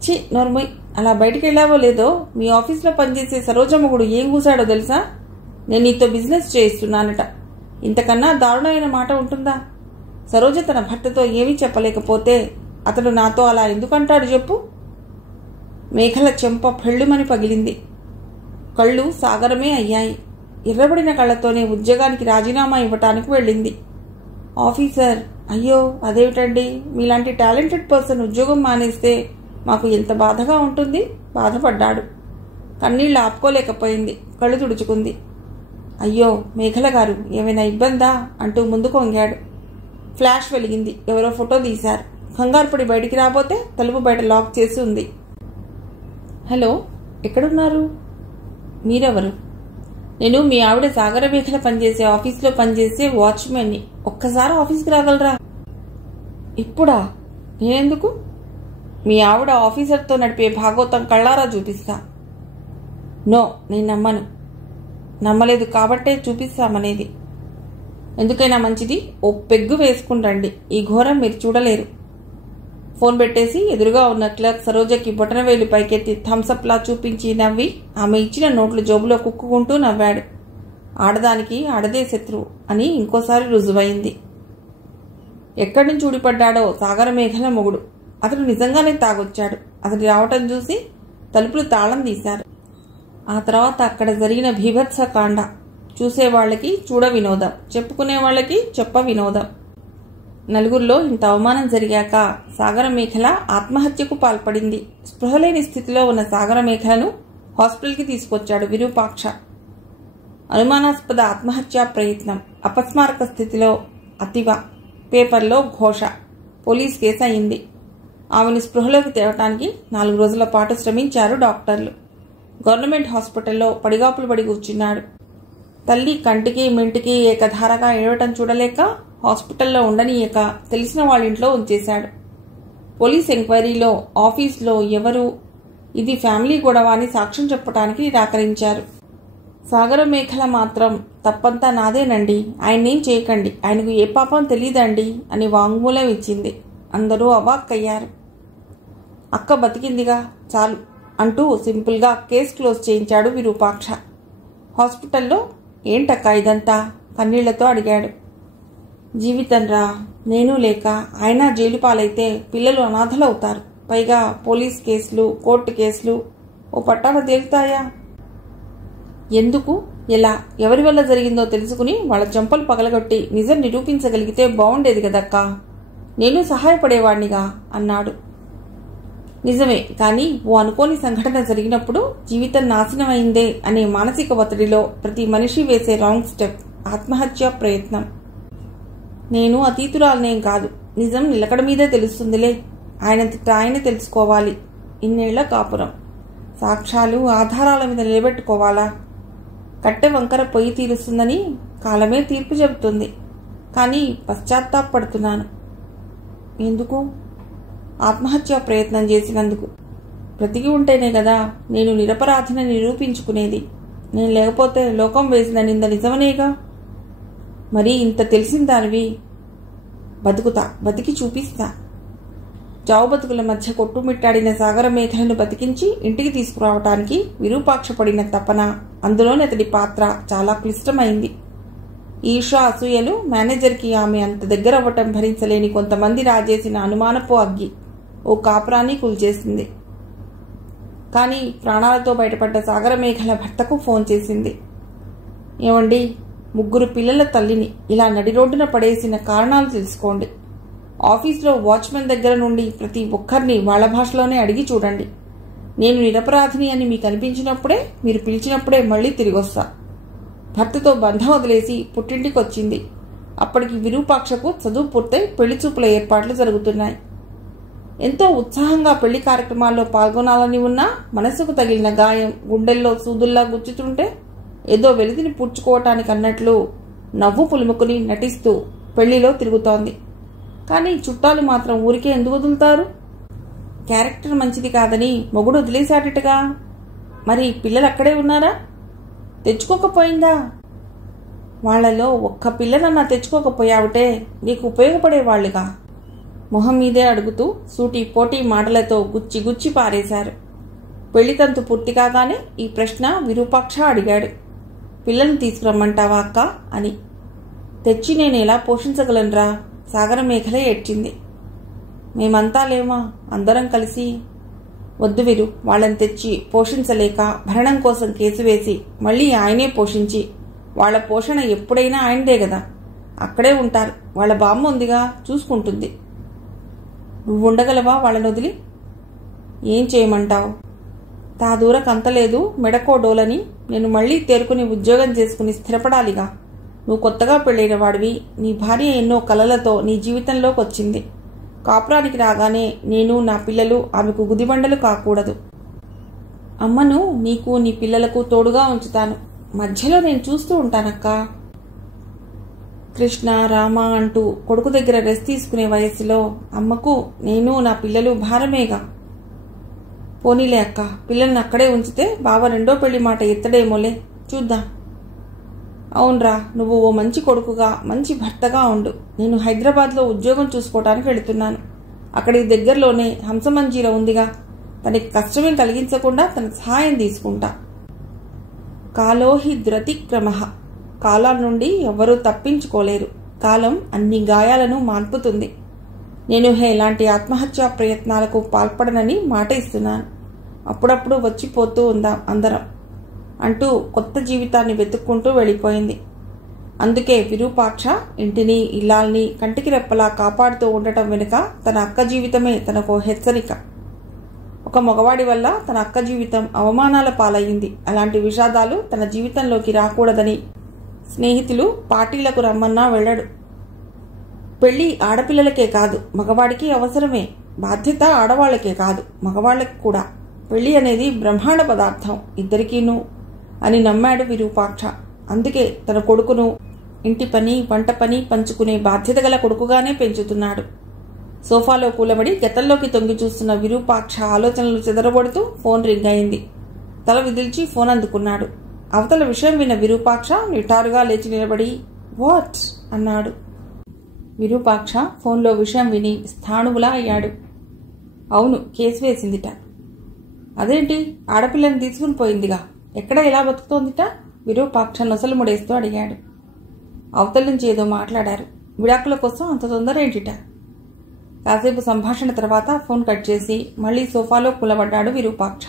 చి నోర్మయ్, అలా బయటికి వెళ్ళావో లేదో మీ ఆఫీస్లో పనిచేసే సరోజ మొగుడు ఏం కూశాడో తెలుసా? నేను నీతో బిజినెస్ చేయిస్తున్నానట. ఇంతకన్నా దారుణమైన మాట ఉంటుందా? సరోజ తన భర్తతో ఏమీ చెప్పలేకపోతే అతడు నాతో అలా ఎందుకంటాడు చెప్పు? మేఘల చెంప పెళ్ళుమని పగిలింది. కళ్ళు సాగరమే అయ్యాయి. ఎర్రబడిన కళ్లతోనే ఉద్యోగానికి రాజీనామా ఇవ్వటానికి వెళ్ళింది. ఆఫీసర్, అయ్యో అదేమిటండి, మీలాంటి టాలెంటెడ్ పర్సన్ ఉద్యోగం మానేస్తే మాకు ఎంత బాధగా ఉంటుంది. బాధపడ్డాడు. కన్నీళ్లు ఆపుకోలేకపోయింది. కళ్ళు తుడుచుకుంది. అయ్యో మేఘల గారు, ఏమైనా ఇబ్బందా అంటూ ముందుకు వంగాడు. ఫ్లాష్ వెలిగింది. ఎవరో ఫోటో తీశారు. కంగారుపడి బయటికి రాబోతే తలుపు బయట లాక్ చేసి ఉంది. హలో, ఎక్కడున్నారు? మీరెవరు? నేను మీ ఆవిడ సాగరమేఖల పనిచేసే ఆఫీస్లో పనిచేసే వాచ్మెన్ని. ఒక్కసారి ఆఫీస్కి రాగలరా? ఇప్పుడా? నేనెందుకు? మీ ఆవిడ ఆఫీసర్తో నడిపే భాగవతం కళ్ళారా చూపిస్తా. నో, నేను నమ్మను. నమ్మలేదు కాబట్టే చూపిస్తామనేది. ఎందుకైనా మంచిది ఓ పెగ్గు వేసుకుని రండి. ఈ ఘోరం మీరు చూడలేరు. ఫోన్ పెట్టేసి ఎదురుగా ఉన్న క్లర్క్ సరోజకి బొటనవేలు పైకెత్తి థమ్సప్లా చూపించి నవ్వి ఆమె ఇచ్చిన నోట్లు జోబులో కుక్కుకుంటూ నవ్వాడు. ఆడదానికి ఆడదే శత్రువు అని ఇంకోసారి రుజువైంది. ఎక్కడి నుంచి ఊడిపడ్డాడో సాగరమేఘల మొగుడు. అతడు నిజంగానే తాగొచ్చాడు. అతడి రావటం చూసి తలుపులు తాళం తీశారు. ఆ తర్వాత అక్కడ జరిగిన భీభత్సకాండ చూసేవాళ్లకి చూడ వినోదం, చెప్పుకునే వాళ్ళకి చెప్ప వినోదం. నలుగురిలో ఇంత అవమానం జరిగాక సాగరమేఖల ఆత్మహత్యకు పాల్పడింది. స్పృహలేని స్థితిలో ఉన్న సాగరమేఖలను హాస్పిటల్కి తీసుకొచ్చాడు విరూపాక్ష. అనుమానాస్పద ఆత్మహత్యా ప్రయత్నం, అపస్మారక స్థితిలో అతివ, పేపర్లో ఘోష, పోలీస్ కేసు అయింది. ఆమెను స్పృహలోకి తేవటానికి 4 రోజుల పాటు శ్రమించారు డాక్టర్లు. గవర్నమెంట్ హాస్పిటల్లో పడిగాపులు పడి కూర్చున్నాడు. తల్లి కంటికి మెంటికి ఏకధారగా ఏడవటం చూడలేక హాస్పిటల్లో ఉండనీయక తెలిసిన వాళ్ళింట్లో ఉంచేశాడు. పోలీస్ ఎంక్వైరీలో ఆఫీస్లో ఎవరు ఇది ఫ్యామిలీ గొడవ అని సాక్ష్యం చెప్పడానికి నిరాకరించారు. సాగరమేఖల మాత్రం తప్పంతా నాదేనండి, ఆయన్నేం చేయకండి, ఆయనకు ఏ పాపం తెలియదండి అని వాంగ్మూలం ఇచ్చింది. అందరూ అవాక్కయ్యారు. అక్క బతికిందిగా చాలు అంటూ సింపుల్గా కేసు క్లోజ్ చేయించాడు విరూపాక్ష. హాస్పిటల్లో ఏంటక్క ఇదంతా కన్నీళ్లతో అడిగాడు. జీవితం రా, నేను లేక ఆయన జైలు పాలైతే పిల్లలు అనాథలవుతారు. పైగా పోలీస్ కేసులు, కోర్టు కేసులు ఓ పట్టాన తేలుతాయా? ఎందుకు, ఎలా, ఎవరి వల్ల జరిగిందో తెలుసుకుని వాళ్ళ చెంపలు పగలగొట్టి నిజం నిరూపించగలిగితే బాగుండేది కదక్కా, నేను సహాయపడేవాణ్ణిగా అన్నాడు. నిజమే, కానీ ఓ అనుకోని సంఘటన జరిగినప్పుడు జీవితం నాశనమైందే అనే మానసిక ఒత్తిడిలో ప్రతి మనిషి వేసే రాంగ్ స్టెప్ ఆత్మహత్యా ప్రయత్నం. నేను అతీతురాలనేం కాదు, నిజం నిలకడ మీదే తెలుస్తుందిలే, ఆయన తెలుసుకోవాలి. ఇన్నేళ్ల కాపురం, సాక్ష్యాలు ఆధారాల మీద నిలబెట్టుకోవాలా? కట్టె వంకర పొయ్యి తీరుస్తుందని కాలమే తీర్పు చెబుతుంది. కానీ పశ్చాత్తాపడుతున్నాను. ఎందుకు? ఆత్మహత్యా ప్రయత్నం చేసినందుకు. బ్రతికి ఉంటేనే కదా నేను నిరపరాధిని నిరూపించుకునేది. నేను లేకపోతే లోకం వేసిన నింద నిజమనేగా. మరి ఇంత తెలిసిన దానివి. బతుకుతా, బతికి చూపిస్తా. చావు బతుకుల మధ్య కొట్టుమిట్టాడిన సాగరమేఖలను బతికించి ఇంటికి తీసుకురావటానికి విరూపాక్ష పడిన తపన, అందులోని అతడి పాత్ర చాలా క్లిష్టమైంది. ఈర్ష, అసూయలు మేనేజర్కి ఆమె అంత దగ్గరవ్వటం భరించలేని కొంతమంది రాజేసిన అనుమానపు అగ్గి ఓ కాపురాన్ని కూల్చేసింది. కానీ ప్రాణాలతో బయటపడ్డ సాగరమేఖల భర్తకు ఫోన్ చేసింది. ఏమండి, 3 పిల్లల తల్లిని ఇలా నడి రోడ్డున పడేసిన కారణాలు తెలుసుకోండి. ఆఫీస్లో వాచ్మెన్ దగ్గర నుండి ప్రతి ఒక్కరిని వాళ్ళ భాషలోనే అడిగి చూడండి. నేను నిరపరాధిని అని మీకు అనిపించినప్పుడే, మీరు పిలిచినప్పుడే మళ్లీ తిరిగొస్తా. భర్తతో బంధం వదిలేసి పుట్టింటికి వచ్చింది. అప్పటికి విరూపాక్షకు చదువు పూర్తయి పెళ్లి చూపుల ఏర్పాట్లు జరుగుతున్నాయి. ఎంతో ఉత్సాహంగా పెళ్లి కార్యక్రమాల్లో పాల్గొనాలని ఉన్నా మనసుకు తగిలిన గాయం గుండెల్లో సూదుల్లా గుచ్చుతుంటే ఏదో వెలితిని పూడ్చుకోవటానికి అన్నట్లు నవ్వు పులుముకుని నటిస్తూ పెళ్లిలో తిరుగుతోంది. కానీ చుట్టాలు మాత్రం ఊరికే ఎందుకు వదులుతారు? క్యారెక్టర్ మంచిది కాదని మొగుడు వదిలేశాడటగా. మరి పిల్లలు అక్కడే ఉన్నారా? తెచ్చుకోకపోయిందా? వాళ్లలో ఒక్క పిల్లనన్నా తెచ్చుకోకపోయావుటే నీకు ఉపయోగపడేవాళ్లుగా. మొహం మీదే అడుగుతూ సూటి పోటీ మాటలతో గుచ్చి గుచ్చి పారేశారు. పెళ్లితంతు పూర్తి కాగానే ఈ ప్రశ్న విరూపాక్ష అడిగాడు. పిల్లల్ని తీసుకురమ్మంటావా అక్క అని. తెచ్చి నేను ఎలా పోషించగలనురా? సాగరమేఖల ఏడ్చింది. మేమంతా లేమా, అందరం కలిసి. వద్దు వీరు, వాళ్ళని తెచ్చి పోషించలేక భరణం కోసం కేసు వేసి మళ్లీ ఆయనే పోషించి వాళ్ల పోషణ ఎప్పుడైనా ఆయనదే కదా. అక్కడే ఉంటారు, వాళ్ల బామ్మ ఉందిగా, చూసుకుంటుంది. నువ్వుండగలవా వాళ్ళని వదిలి? ఏం చేయమంటావు? తాదూరకంతలేదు, మెడకో డోలని. నేను మళ్లీ తేరుకుని ఉద్యోగం చేసుకుని స్థిరపడాలిగా. నువ్వు కొత్తగా పెళ్ళైన వాడివి. నీ భార్య ఎన్నో కలలతో నీ జీవితంలోకి వచ్చింది. కాపురానికి రాగానే నేను, నా పిల్లలు ఆమెకు గుదిబండలు కాకూడదు. అమ్మను నీకు నీ పిల్లలకు తోడుగా ఉంచుతాను. మధ్యలో నేను చూస్తూ ఉంటానక్కా. కృష్ణ, రామ అంటూ కొడుకు దగ్గర రెస్ట్ తీసుకునే వయస్సులో అమ్మకు నేను, నా పిల్లలు భారమేగా. పోనీలే అక్క, పిల్లల్ని అక్కడే ఉంచితే బావ రెండో పెళ్లి మాట ఎత్తడేమోలే, చూద్దాం. అవునరా, నువ్వు ఓ మంచి కొడుకుగా, మంచి భర్తగా ఉండు. నేను హైదరాబాద్లో ఉద్యోగం చూసుకోవటానికి వెళుతున్నాను. అక్కడికి దగ్గరలోనే హంసమంజీర ఉందిగా, తనకి కష్టమేం కలిగించకుండా తన సహాయం తీసుకుంటా. కాలోహి ద్రతిక్రమః, కాలం నుండి ఎవరూ తప్పించుకోలేరు. కాలం అన్ని గాయాలను మాన్పుతుంది. నేను ఇలాంటి ఆత్మహత్యా ప్రయత్నాలకు పాల్పడనని మాట ఇస్తున్నాను. అప్పుడప్పుడు వచ్చిపోతూ ఉందాం అందరం అంటూ కొత్త జీవితాన్ని వెతుక్కుంటూ వెళ్ళిపోయింది. అందుకే విరూపాక్ష ఇంటిని, ఇల్లాల్ని కంటికి రెప్పలా కాపాడుతూ ఉండటం వెనుక తన అక్క జీవితమే తనకు హెచ్చరిక. ఒక మగవాడి వల్ల తన అక్క జీవితం అవమానాల పాలయ్యింది. అలాంటి విషాదాలు తన జీవితంలోకి రాకూడదని స్నేహితులు పార్టీలకు రమ్మన్నా వెళ్ళడు. పెళ్లి ఆడపిల్లలకే కాదు, మగవాడికి అవసరమే. బాధ్యత ఆడవాళ్లకే కాదు, మగవాళ్లకు కూడా. పెళ్లి అనేది బ్రహ్మాండ పదార్థం, ఇద్దరికీను అని నమ్మాడు విరూపాక్ష. అందుకే తన కొడుకును ఇంటి పని, వంట పని పంచుకునే బాధ్యత గల కొడుకుగానే పెంచుతున్నాడు. సోఫాలో కూలబడి గతంలోకి తొంగి చూస్తున్న విరూపాక్ష ఆలోచనలు చెదరబడుతూ ఫోన్ రింగ్ అయింది. తల విదిల్చి ఫోన్ అందుకున్నాడు. అవతల విషయం విన్న విరూపాక్ష నిటారుగా లేచి నిలబడి వాట్ అన్నాడు. విరూపాక్ష ఫోన్లో విషయం విని స్థాణువులా అయ్యాడు. అవును, కేసు వేసిందిట. అదేంటి, ఆడపిల్లని తీసుకుని పోయిందిగా, ఎక్కడ ఎలా బతుకుతోందిట? విరూపాక్ష నొసలు ముడేస్తూ అడిగాడు. అవతల నుంచి ఏదో మాట్లాడారు. విడాకుల కోసం అంత తొందర ఏంటిట? కాసేపు సంభాషణ తర్వాత ఫోన్ కట్ చేసి మళ్లీ సోఫాలో కూలబడ్డాడు విరూపాక్ష.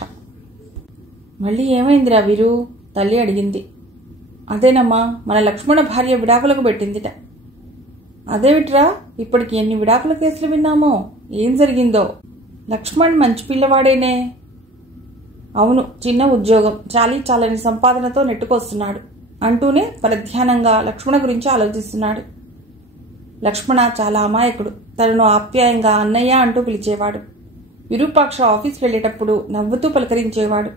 మళ్ళీ ఏమైందిరా వీరు? తల్లి అడిగింది. అదేనమ్మా, మన లక్ష్మణ భార్య విడాకులకు పెట్టిందిట. అదేమిట్రా, ఇప్పటికి ఎన్ని విడాకుల కేసులు విన్నామో? ఏం జరిగిందో? లక్ష్మణ్ మంచి పిల్లవాడేనే. అవును, చిన్న ఉద్యోగం, చాలని సంపాదనతో నెట్టుకొస్తున్నాడు అంటూనే పరధ్యానంగా లక్ష్మణ గురించి ఆలోచిస్తున్నాడు. లక్ష్మణ చాలా అమాయకుడు. తనను ఆప్యాయంగా అన్నయ్య అంటూ పిలిచేవాడు. విరూపాక్ష ఆఫీస్కి వెళ్లేటప్పుడు నవ్వుతూ పలకరించేవాడు.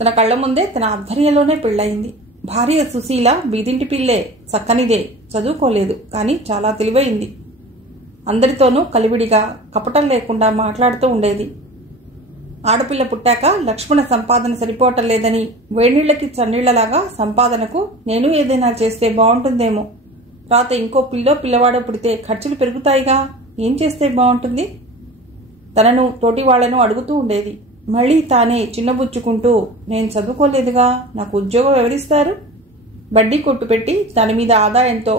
తన కళ్ల ముందే తన ఆధ్వర్యంలోనే పెళ్లయింది. భార్య సుశీల బీదింటి పిల్లే, చక్కనిదే, చదువుకోలేదు, కానీ చాలా తెలివైంది. అందరితోనూ కలివిడిగా కపటం లేకుండా మాట్లాడుతూ ఉండేది. ఆడపిల్ల పుట్టాక లక్ష్మణ సంపాదన సరిపోవటం లేదని వేడినీళ్లకి చన్నీళ్లలాగా సంపాదనకు నేను ఏదైనా చేస్తే బాగుంటుందేమో, తర్వాత ఇంకో పిల్లవాడో పుడితే ఖర్చులు పెరుగుతాయిగా, ఏం చేస్తే బాగుంటుంది? తనను తోటి వాళ్లను అడుగుతూ ఉండేది. మళ్లీ తానే చిన్నబుచ్చుకుంటూ, నేను చదువుకోలేదుగా, నాకు ఉద్యోగం ఎవరిస్తారు? బడ్డీ కొట్టు పెట్టి దాని మీద ఆదాయంతో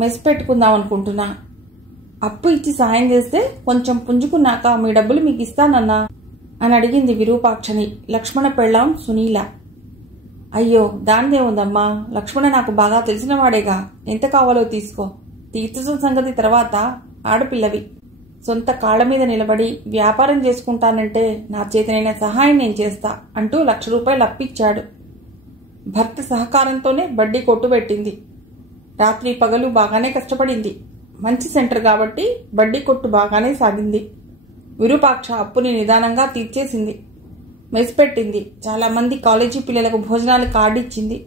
మెస్ పెట్టుకుందామనుకుంటున్నా. అప్పు ఇచ్చి సాయం చేస్తే కొంచెం పుంజుకున్నాక మీ డబ్బులు మీకు ఇస్తానన్నా అని అడిగింది విరూపాక్షని లక్ష్మణ పెళ్ళాం సునీల. అయ్యో, దానిదే ఉందమ్మా, లక్ష్మణ నాకు బాగా తెలిసినవాడేగా, ఎంత కావాలో తీసుకో, తీర్చడం సంగతి తర్వాత, ఆడపిల్లవి, సొంత కాళ్ల మీద నిలబడి వ్యాపారం చేసుకుంటానంటే నా చేతనైన సహాయం నేను చేస్తా అంటూ ₹1,00,000 అప్పిచ్చాడు. భర్త సహకారంతోనే బడ్డీ కొట్టుబెట్టింది. రాత్రి పగలు బాగానే కష్టపడింది. మంచి సెంటర్ కాబట్టి బడ్డీ కొట్టు బాగానే సాగింది. విరూపాక్ష అప్పుని నిదానంగా తీర్చేసింది. మెస్ పెట్టింది. చాలా మంది కాలేజీ పిల్లలకు భోజనాలు కార్డిచ్చింది.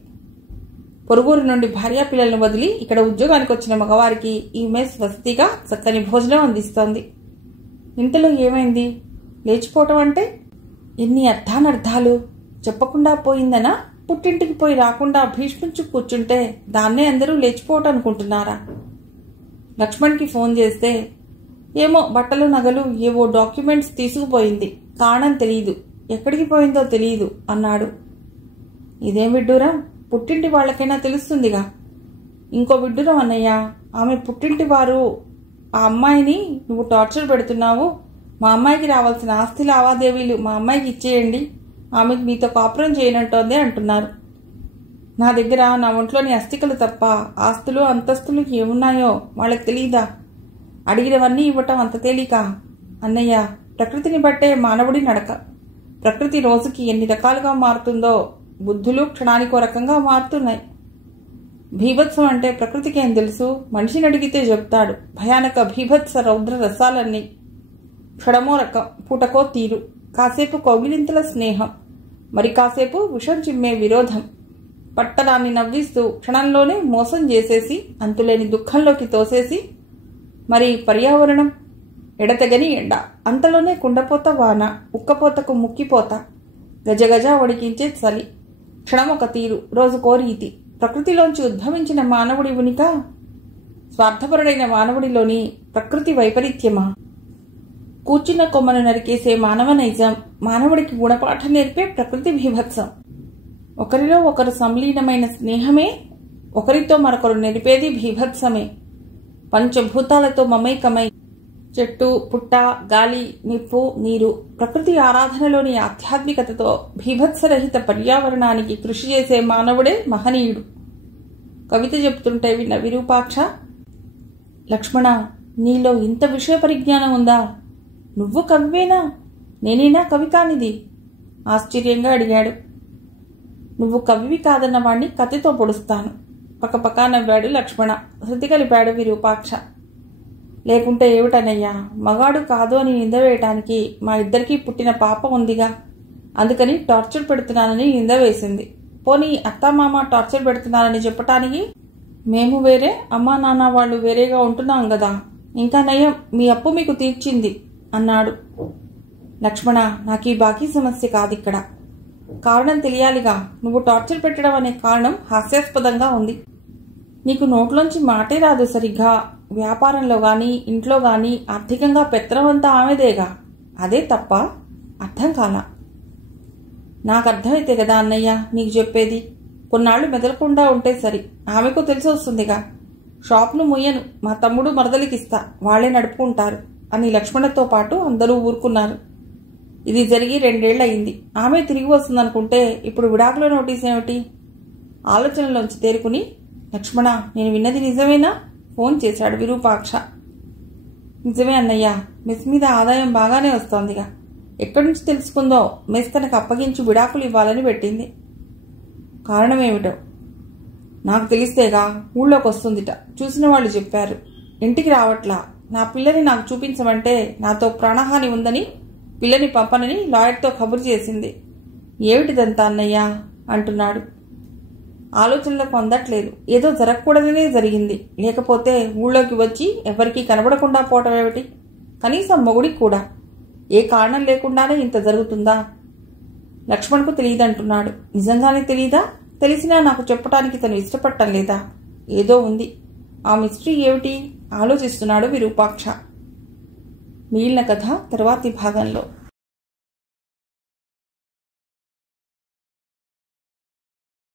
పొరుగురు నుండి భార్యా పిల్లలను వదిలి ఇక్కడ ఉద్యోగానికి వచ్చిన మగవారికి ఈ మెస్ వసతిగా చక్కని భోజనం అందిస్తోంది. ఇంతలో ఏమైంది? లేచిపోవటం అంటే ఎన్ని అర్థానర్థాలు! చెప్పకుండా పోయిందనా? పుట్టింటికి పోయి రాకుండా భీష్మించు కూర్చుంటే దాన్నే అందరూ లేచిపోవటం అనుకుంటున్నారా? లక్ష్మణ్కి ఫోన్ చేస్తే, ఏమో బట్టలు నగలు ఏవో డాక్యుమెంట్స్ తీసుకుపోయింది, కారణం తెలీదు, ఎక్కడికి పోయిందో తెలీదు అన్నాడు. ఇదేం విడ్డూరం, పుట్టింటి వాళ్ళకైనా తెలుస్తుందిగా. ఇంకో విడ్డూరం అన్నయ్య, ఆమె పుట్టింటి వారు ఆ అమ్మాయిని నువ్వు టార్చర్ పెడుతున్నావు, మా అమ్మాయికి రావాల్సిన ఆస్తి లావాదేవీలు మా అమ్మాయికి ఇచ్చేయండి, ఆమెకు మీతో కాపురం చేయనంటోందే అంటున్నారు. నా దగ్గర నా ఒంట్లోని అస్థికలు తప్ప ఆస్తులు అంతస్తులు ఏమున్నాయో వాళ్ళకి తెలీదా? అడిగినవన్నీ ఇవ్వటం అంత తేలిక? అన్నయ్య, ప్రకృతిని బట్టే మానవుడి నడక. ప్రకృతి రోజుకి ఎన్ని రకాలుగా మారుతుందో బుద్ధులు క్షణానికో రకంగా మారుతున్నాయి. భీభత్సం అంటే ప్రకృతికి ఏం తెలుసు? మనిషిని అడిగితే చెప్తాడు భయానక భీభత్స రౌద్ర రసాలన్నీ. క్షణమో రకం, పూటకో తీరు, కాసేపు కౌగిలింతల స్నేహం, మరి కాసేపు విషం చిమ్మే విరోధం. పట్టడాన్ని నవ్విస్తూ క్షణంలోనే మోసం చేసేసి అంతులేని దుఃఖంలోకి తోసేసి, మరి పర్యావరణం ఎడతెగని ఎండ, అంతలోనే కుండపోత వాన, ఉక్కపోతకు ముక్కిపోత, గజగజ వడికించే చలి, క్షణమొక తీరు, రోజుకో రీతి. ప్రకృతిలోంచి ఉద్భవించిన మానవుడి ఉనిక, స్వార్థపరుడైన మానవుడిలోని ప్రకృతి వైపరీత్యమా? కూర్చున్న కొమ్మను నరికేసే మానవ నైజం, మానవుడికి గుణపాఠం నేర్పే ప్రకృతి భీభత్సం. ఒకరిలో ఒకరు సంలీనమైన స్నేహమే ఒకరితో మరొకరు నెరిపేది భీభత్సమే. పంచభూతాలతో మమైకమై చెట్టు, పుట్ట, గాలి, నిప్పు, నీరు, ప్రకృతి ఆరాధనలోని ఆధ్యాత్మికతతో భీభత్సరహిత పర్యావరణానికి కృషి చేసే మానవుడే మహనీయుడు. కవిత చెప్తుంటే విన్న విరూపాక్ష, లక్ష్మణ, నీలో ఇంత విషయ పరిజ్ఞానం ఉందా? నువ్వు కవివేనా? నేనేనా కవి కానిది? ఆశ్చర్యంగా అడిగాడు. నువ్వు కవివి కాదన్న వాణ్ణి కత్తితో పొడుస్తాను. పక్కపక్క నవ్వాడు లక్ష్మణ. శృతి కలిపాడు విరూపాక్ష. లేకుంటే ఏమిటనయ్యా, మగాడు కాదు అని నింద వేయటానికి మా ఇద్దరికీ పుట్టిన పాప ఉందిగా, అందుకని టార్చర్ పెడుతున్నానని నింద వేసింది. పోనీ అత్తామామ టార్చర్ పెడుతున్నారని చెప్పటానికి మేము వేరే, అమ్మా నాన్న వాళ్ళు వేరేగా ఉంటున్నాం కదా. ఇంకా నయం, మీ అప్పు మీకు తీర్చింది అన్నాడు. లక్ష్మణ, నాకు ఈ బాకీ సమస్య కాదిక్కడ. కారణం తెలియాలిగా. నువ్వు టార్చర్ పెట్టడం అనే కారణం హాస్యాస్పదంగా ఉంది. నీకు నోట్లోంచి మాటే రాదు సరిగ్గా. వ్యాపారంలో గాని ఇంట్లో గాని ఆర్థికంగా పెత్తనమంతా ఆమెదేగా. అదే తప్ప? అర్థం కాలా. నాకు అర్థమైతే కదా అన్నయ్య నీకు చెప్పేది. కొన్నాళ్లు మెదలకుండా ఉంటే సరి. ఆమెకు తెలిసి వస్తుందిగా. షాప్ను ముయ్యను, మా తమ్ముడు మరదలికిస్తా, వాళ్లే నడుపుకుంటారు అని లక్ష్మణతో పాటు అందరూ ఊరుకున్నారు. ఇది జరిగి 2 ఏళ్లయింది. ఆమె తిరిగి వస్తుందనుకుంటే ఇప్పుడు విడాకుల నోటీస్ ఏమిటి? ఆలోచనలోంచి తేరుకుని, లక్ష్మణ నేను విన్నది నిజమేనా? ఫోన్ చేశాడు విరూపాక్ష. నిజమే అన్నయ్య, మెస్ మీద ఆదాయం బాగానే వస్తోందిగా. ఎక్కడి నుంచి తెలుసుకుందో మెస్ తనకు అప్పగించి విడాకులు ఇవ్వాలని పెట్టింది. కారణమేమిటో నాకు తెలిస్తేగా ఊళ్ళోకి వస్తుందిట. చూసిన వాళ్ళు చెప్పారు. ఇంటికి రావట్లా. నా పిల్లని నాకు చూపించమంటే నాతో ప్రాణహాని ఉందని పిల్లని పంపనని లాయర్తో కబురు చేసింది. ఏమిటిదంతా అన్నయ్య అంటున్నాడు. ఆలోచనలకు అందట్లేదు. ఏదో జరగకూడదనే జరిగింది. లేకపోతే ఊళ్ళోకి వచ్చి ఎవరికీ కనబడకుండా పోవటం ఏమిటి? కనీసం మొగుడికి కూడా. ఏ కారణం లేకుండానే ఇంత జరుగుతుందా? లక్ష్మణ్కు తెలియదంటున్నాడు. నిజంగానే తెలీదా? తెలిసినా నాకు చెప్పటానికి తను ఇష్టపడటం లేదా? ఏదో ఉంది. ఆ మిస్టరీ ఏమిటి? ఆలోచిస్తున్నాడు విరూపాక్ష. మిగిలిన కథ తర్వాతి భాగంలో.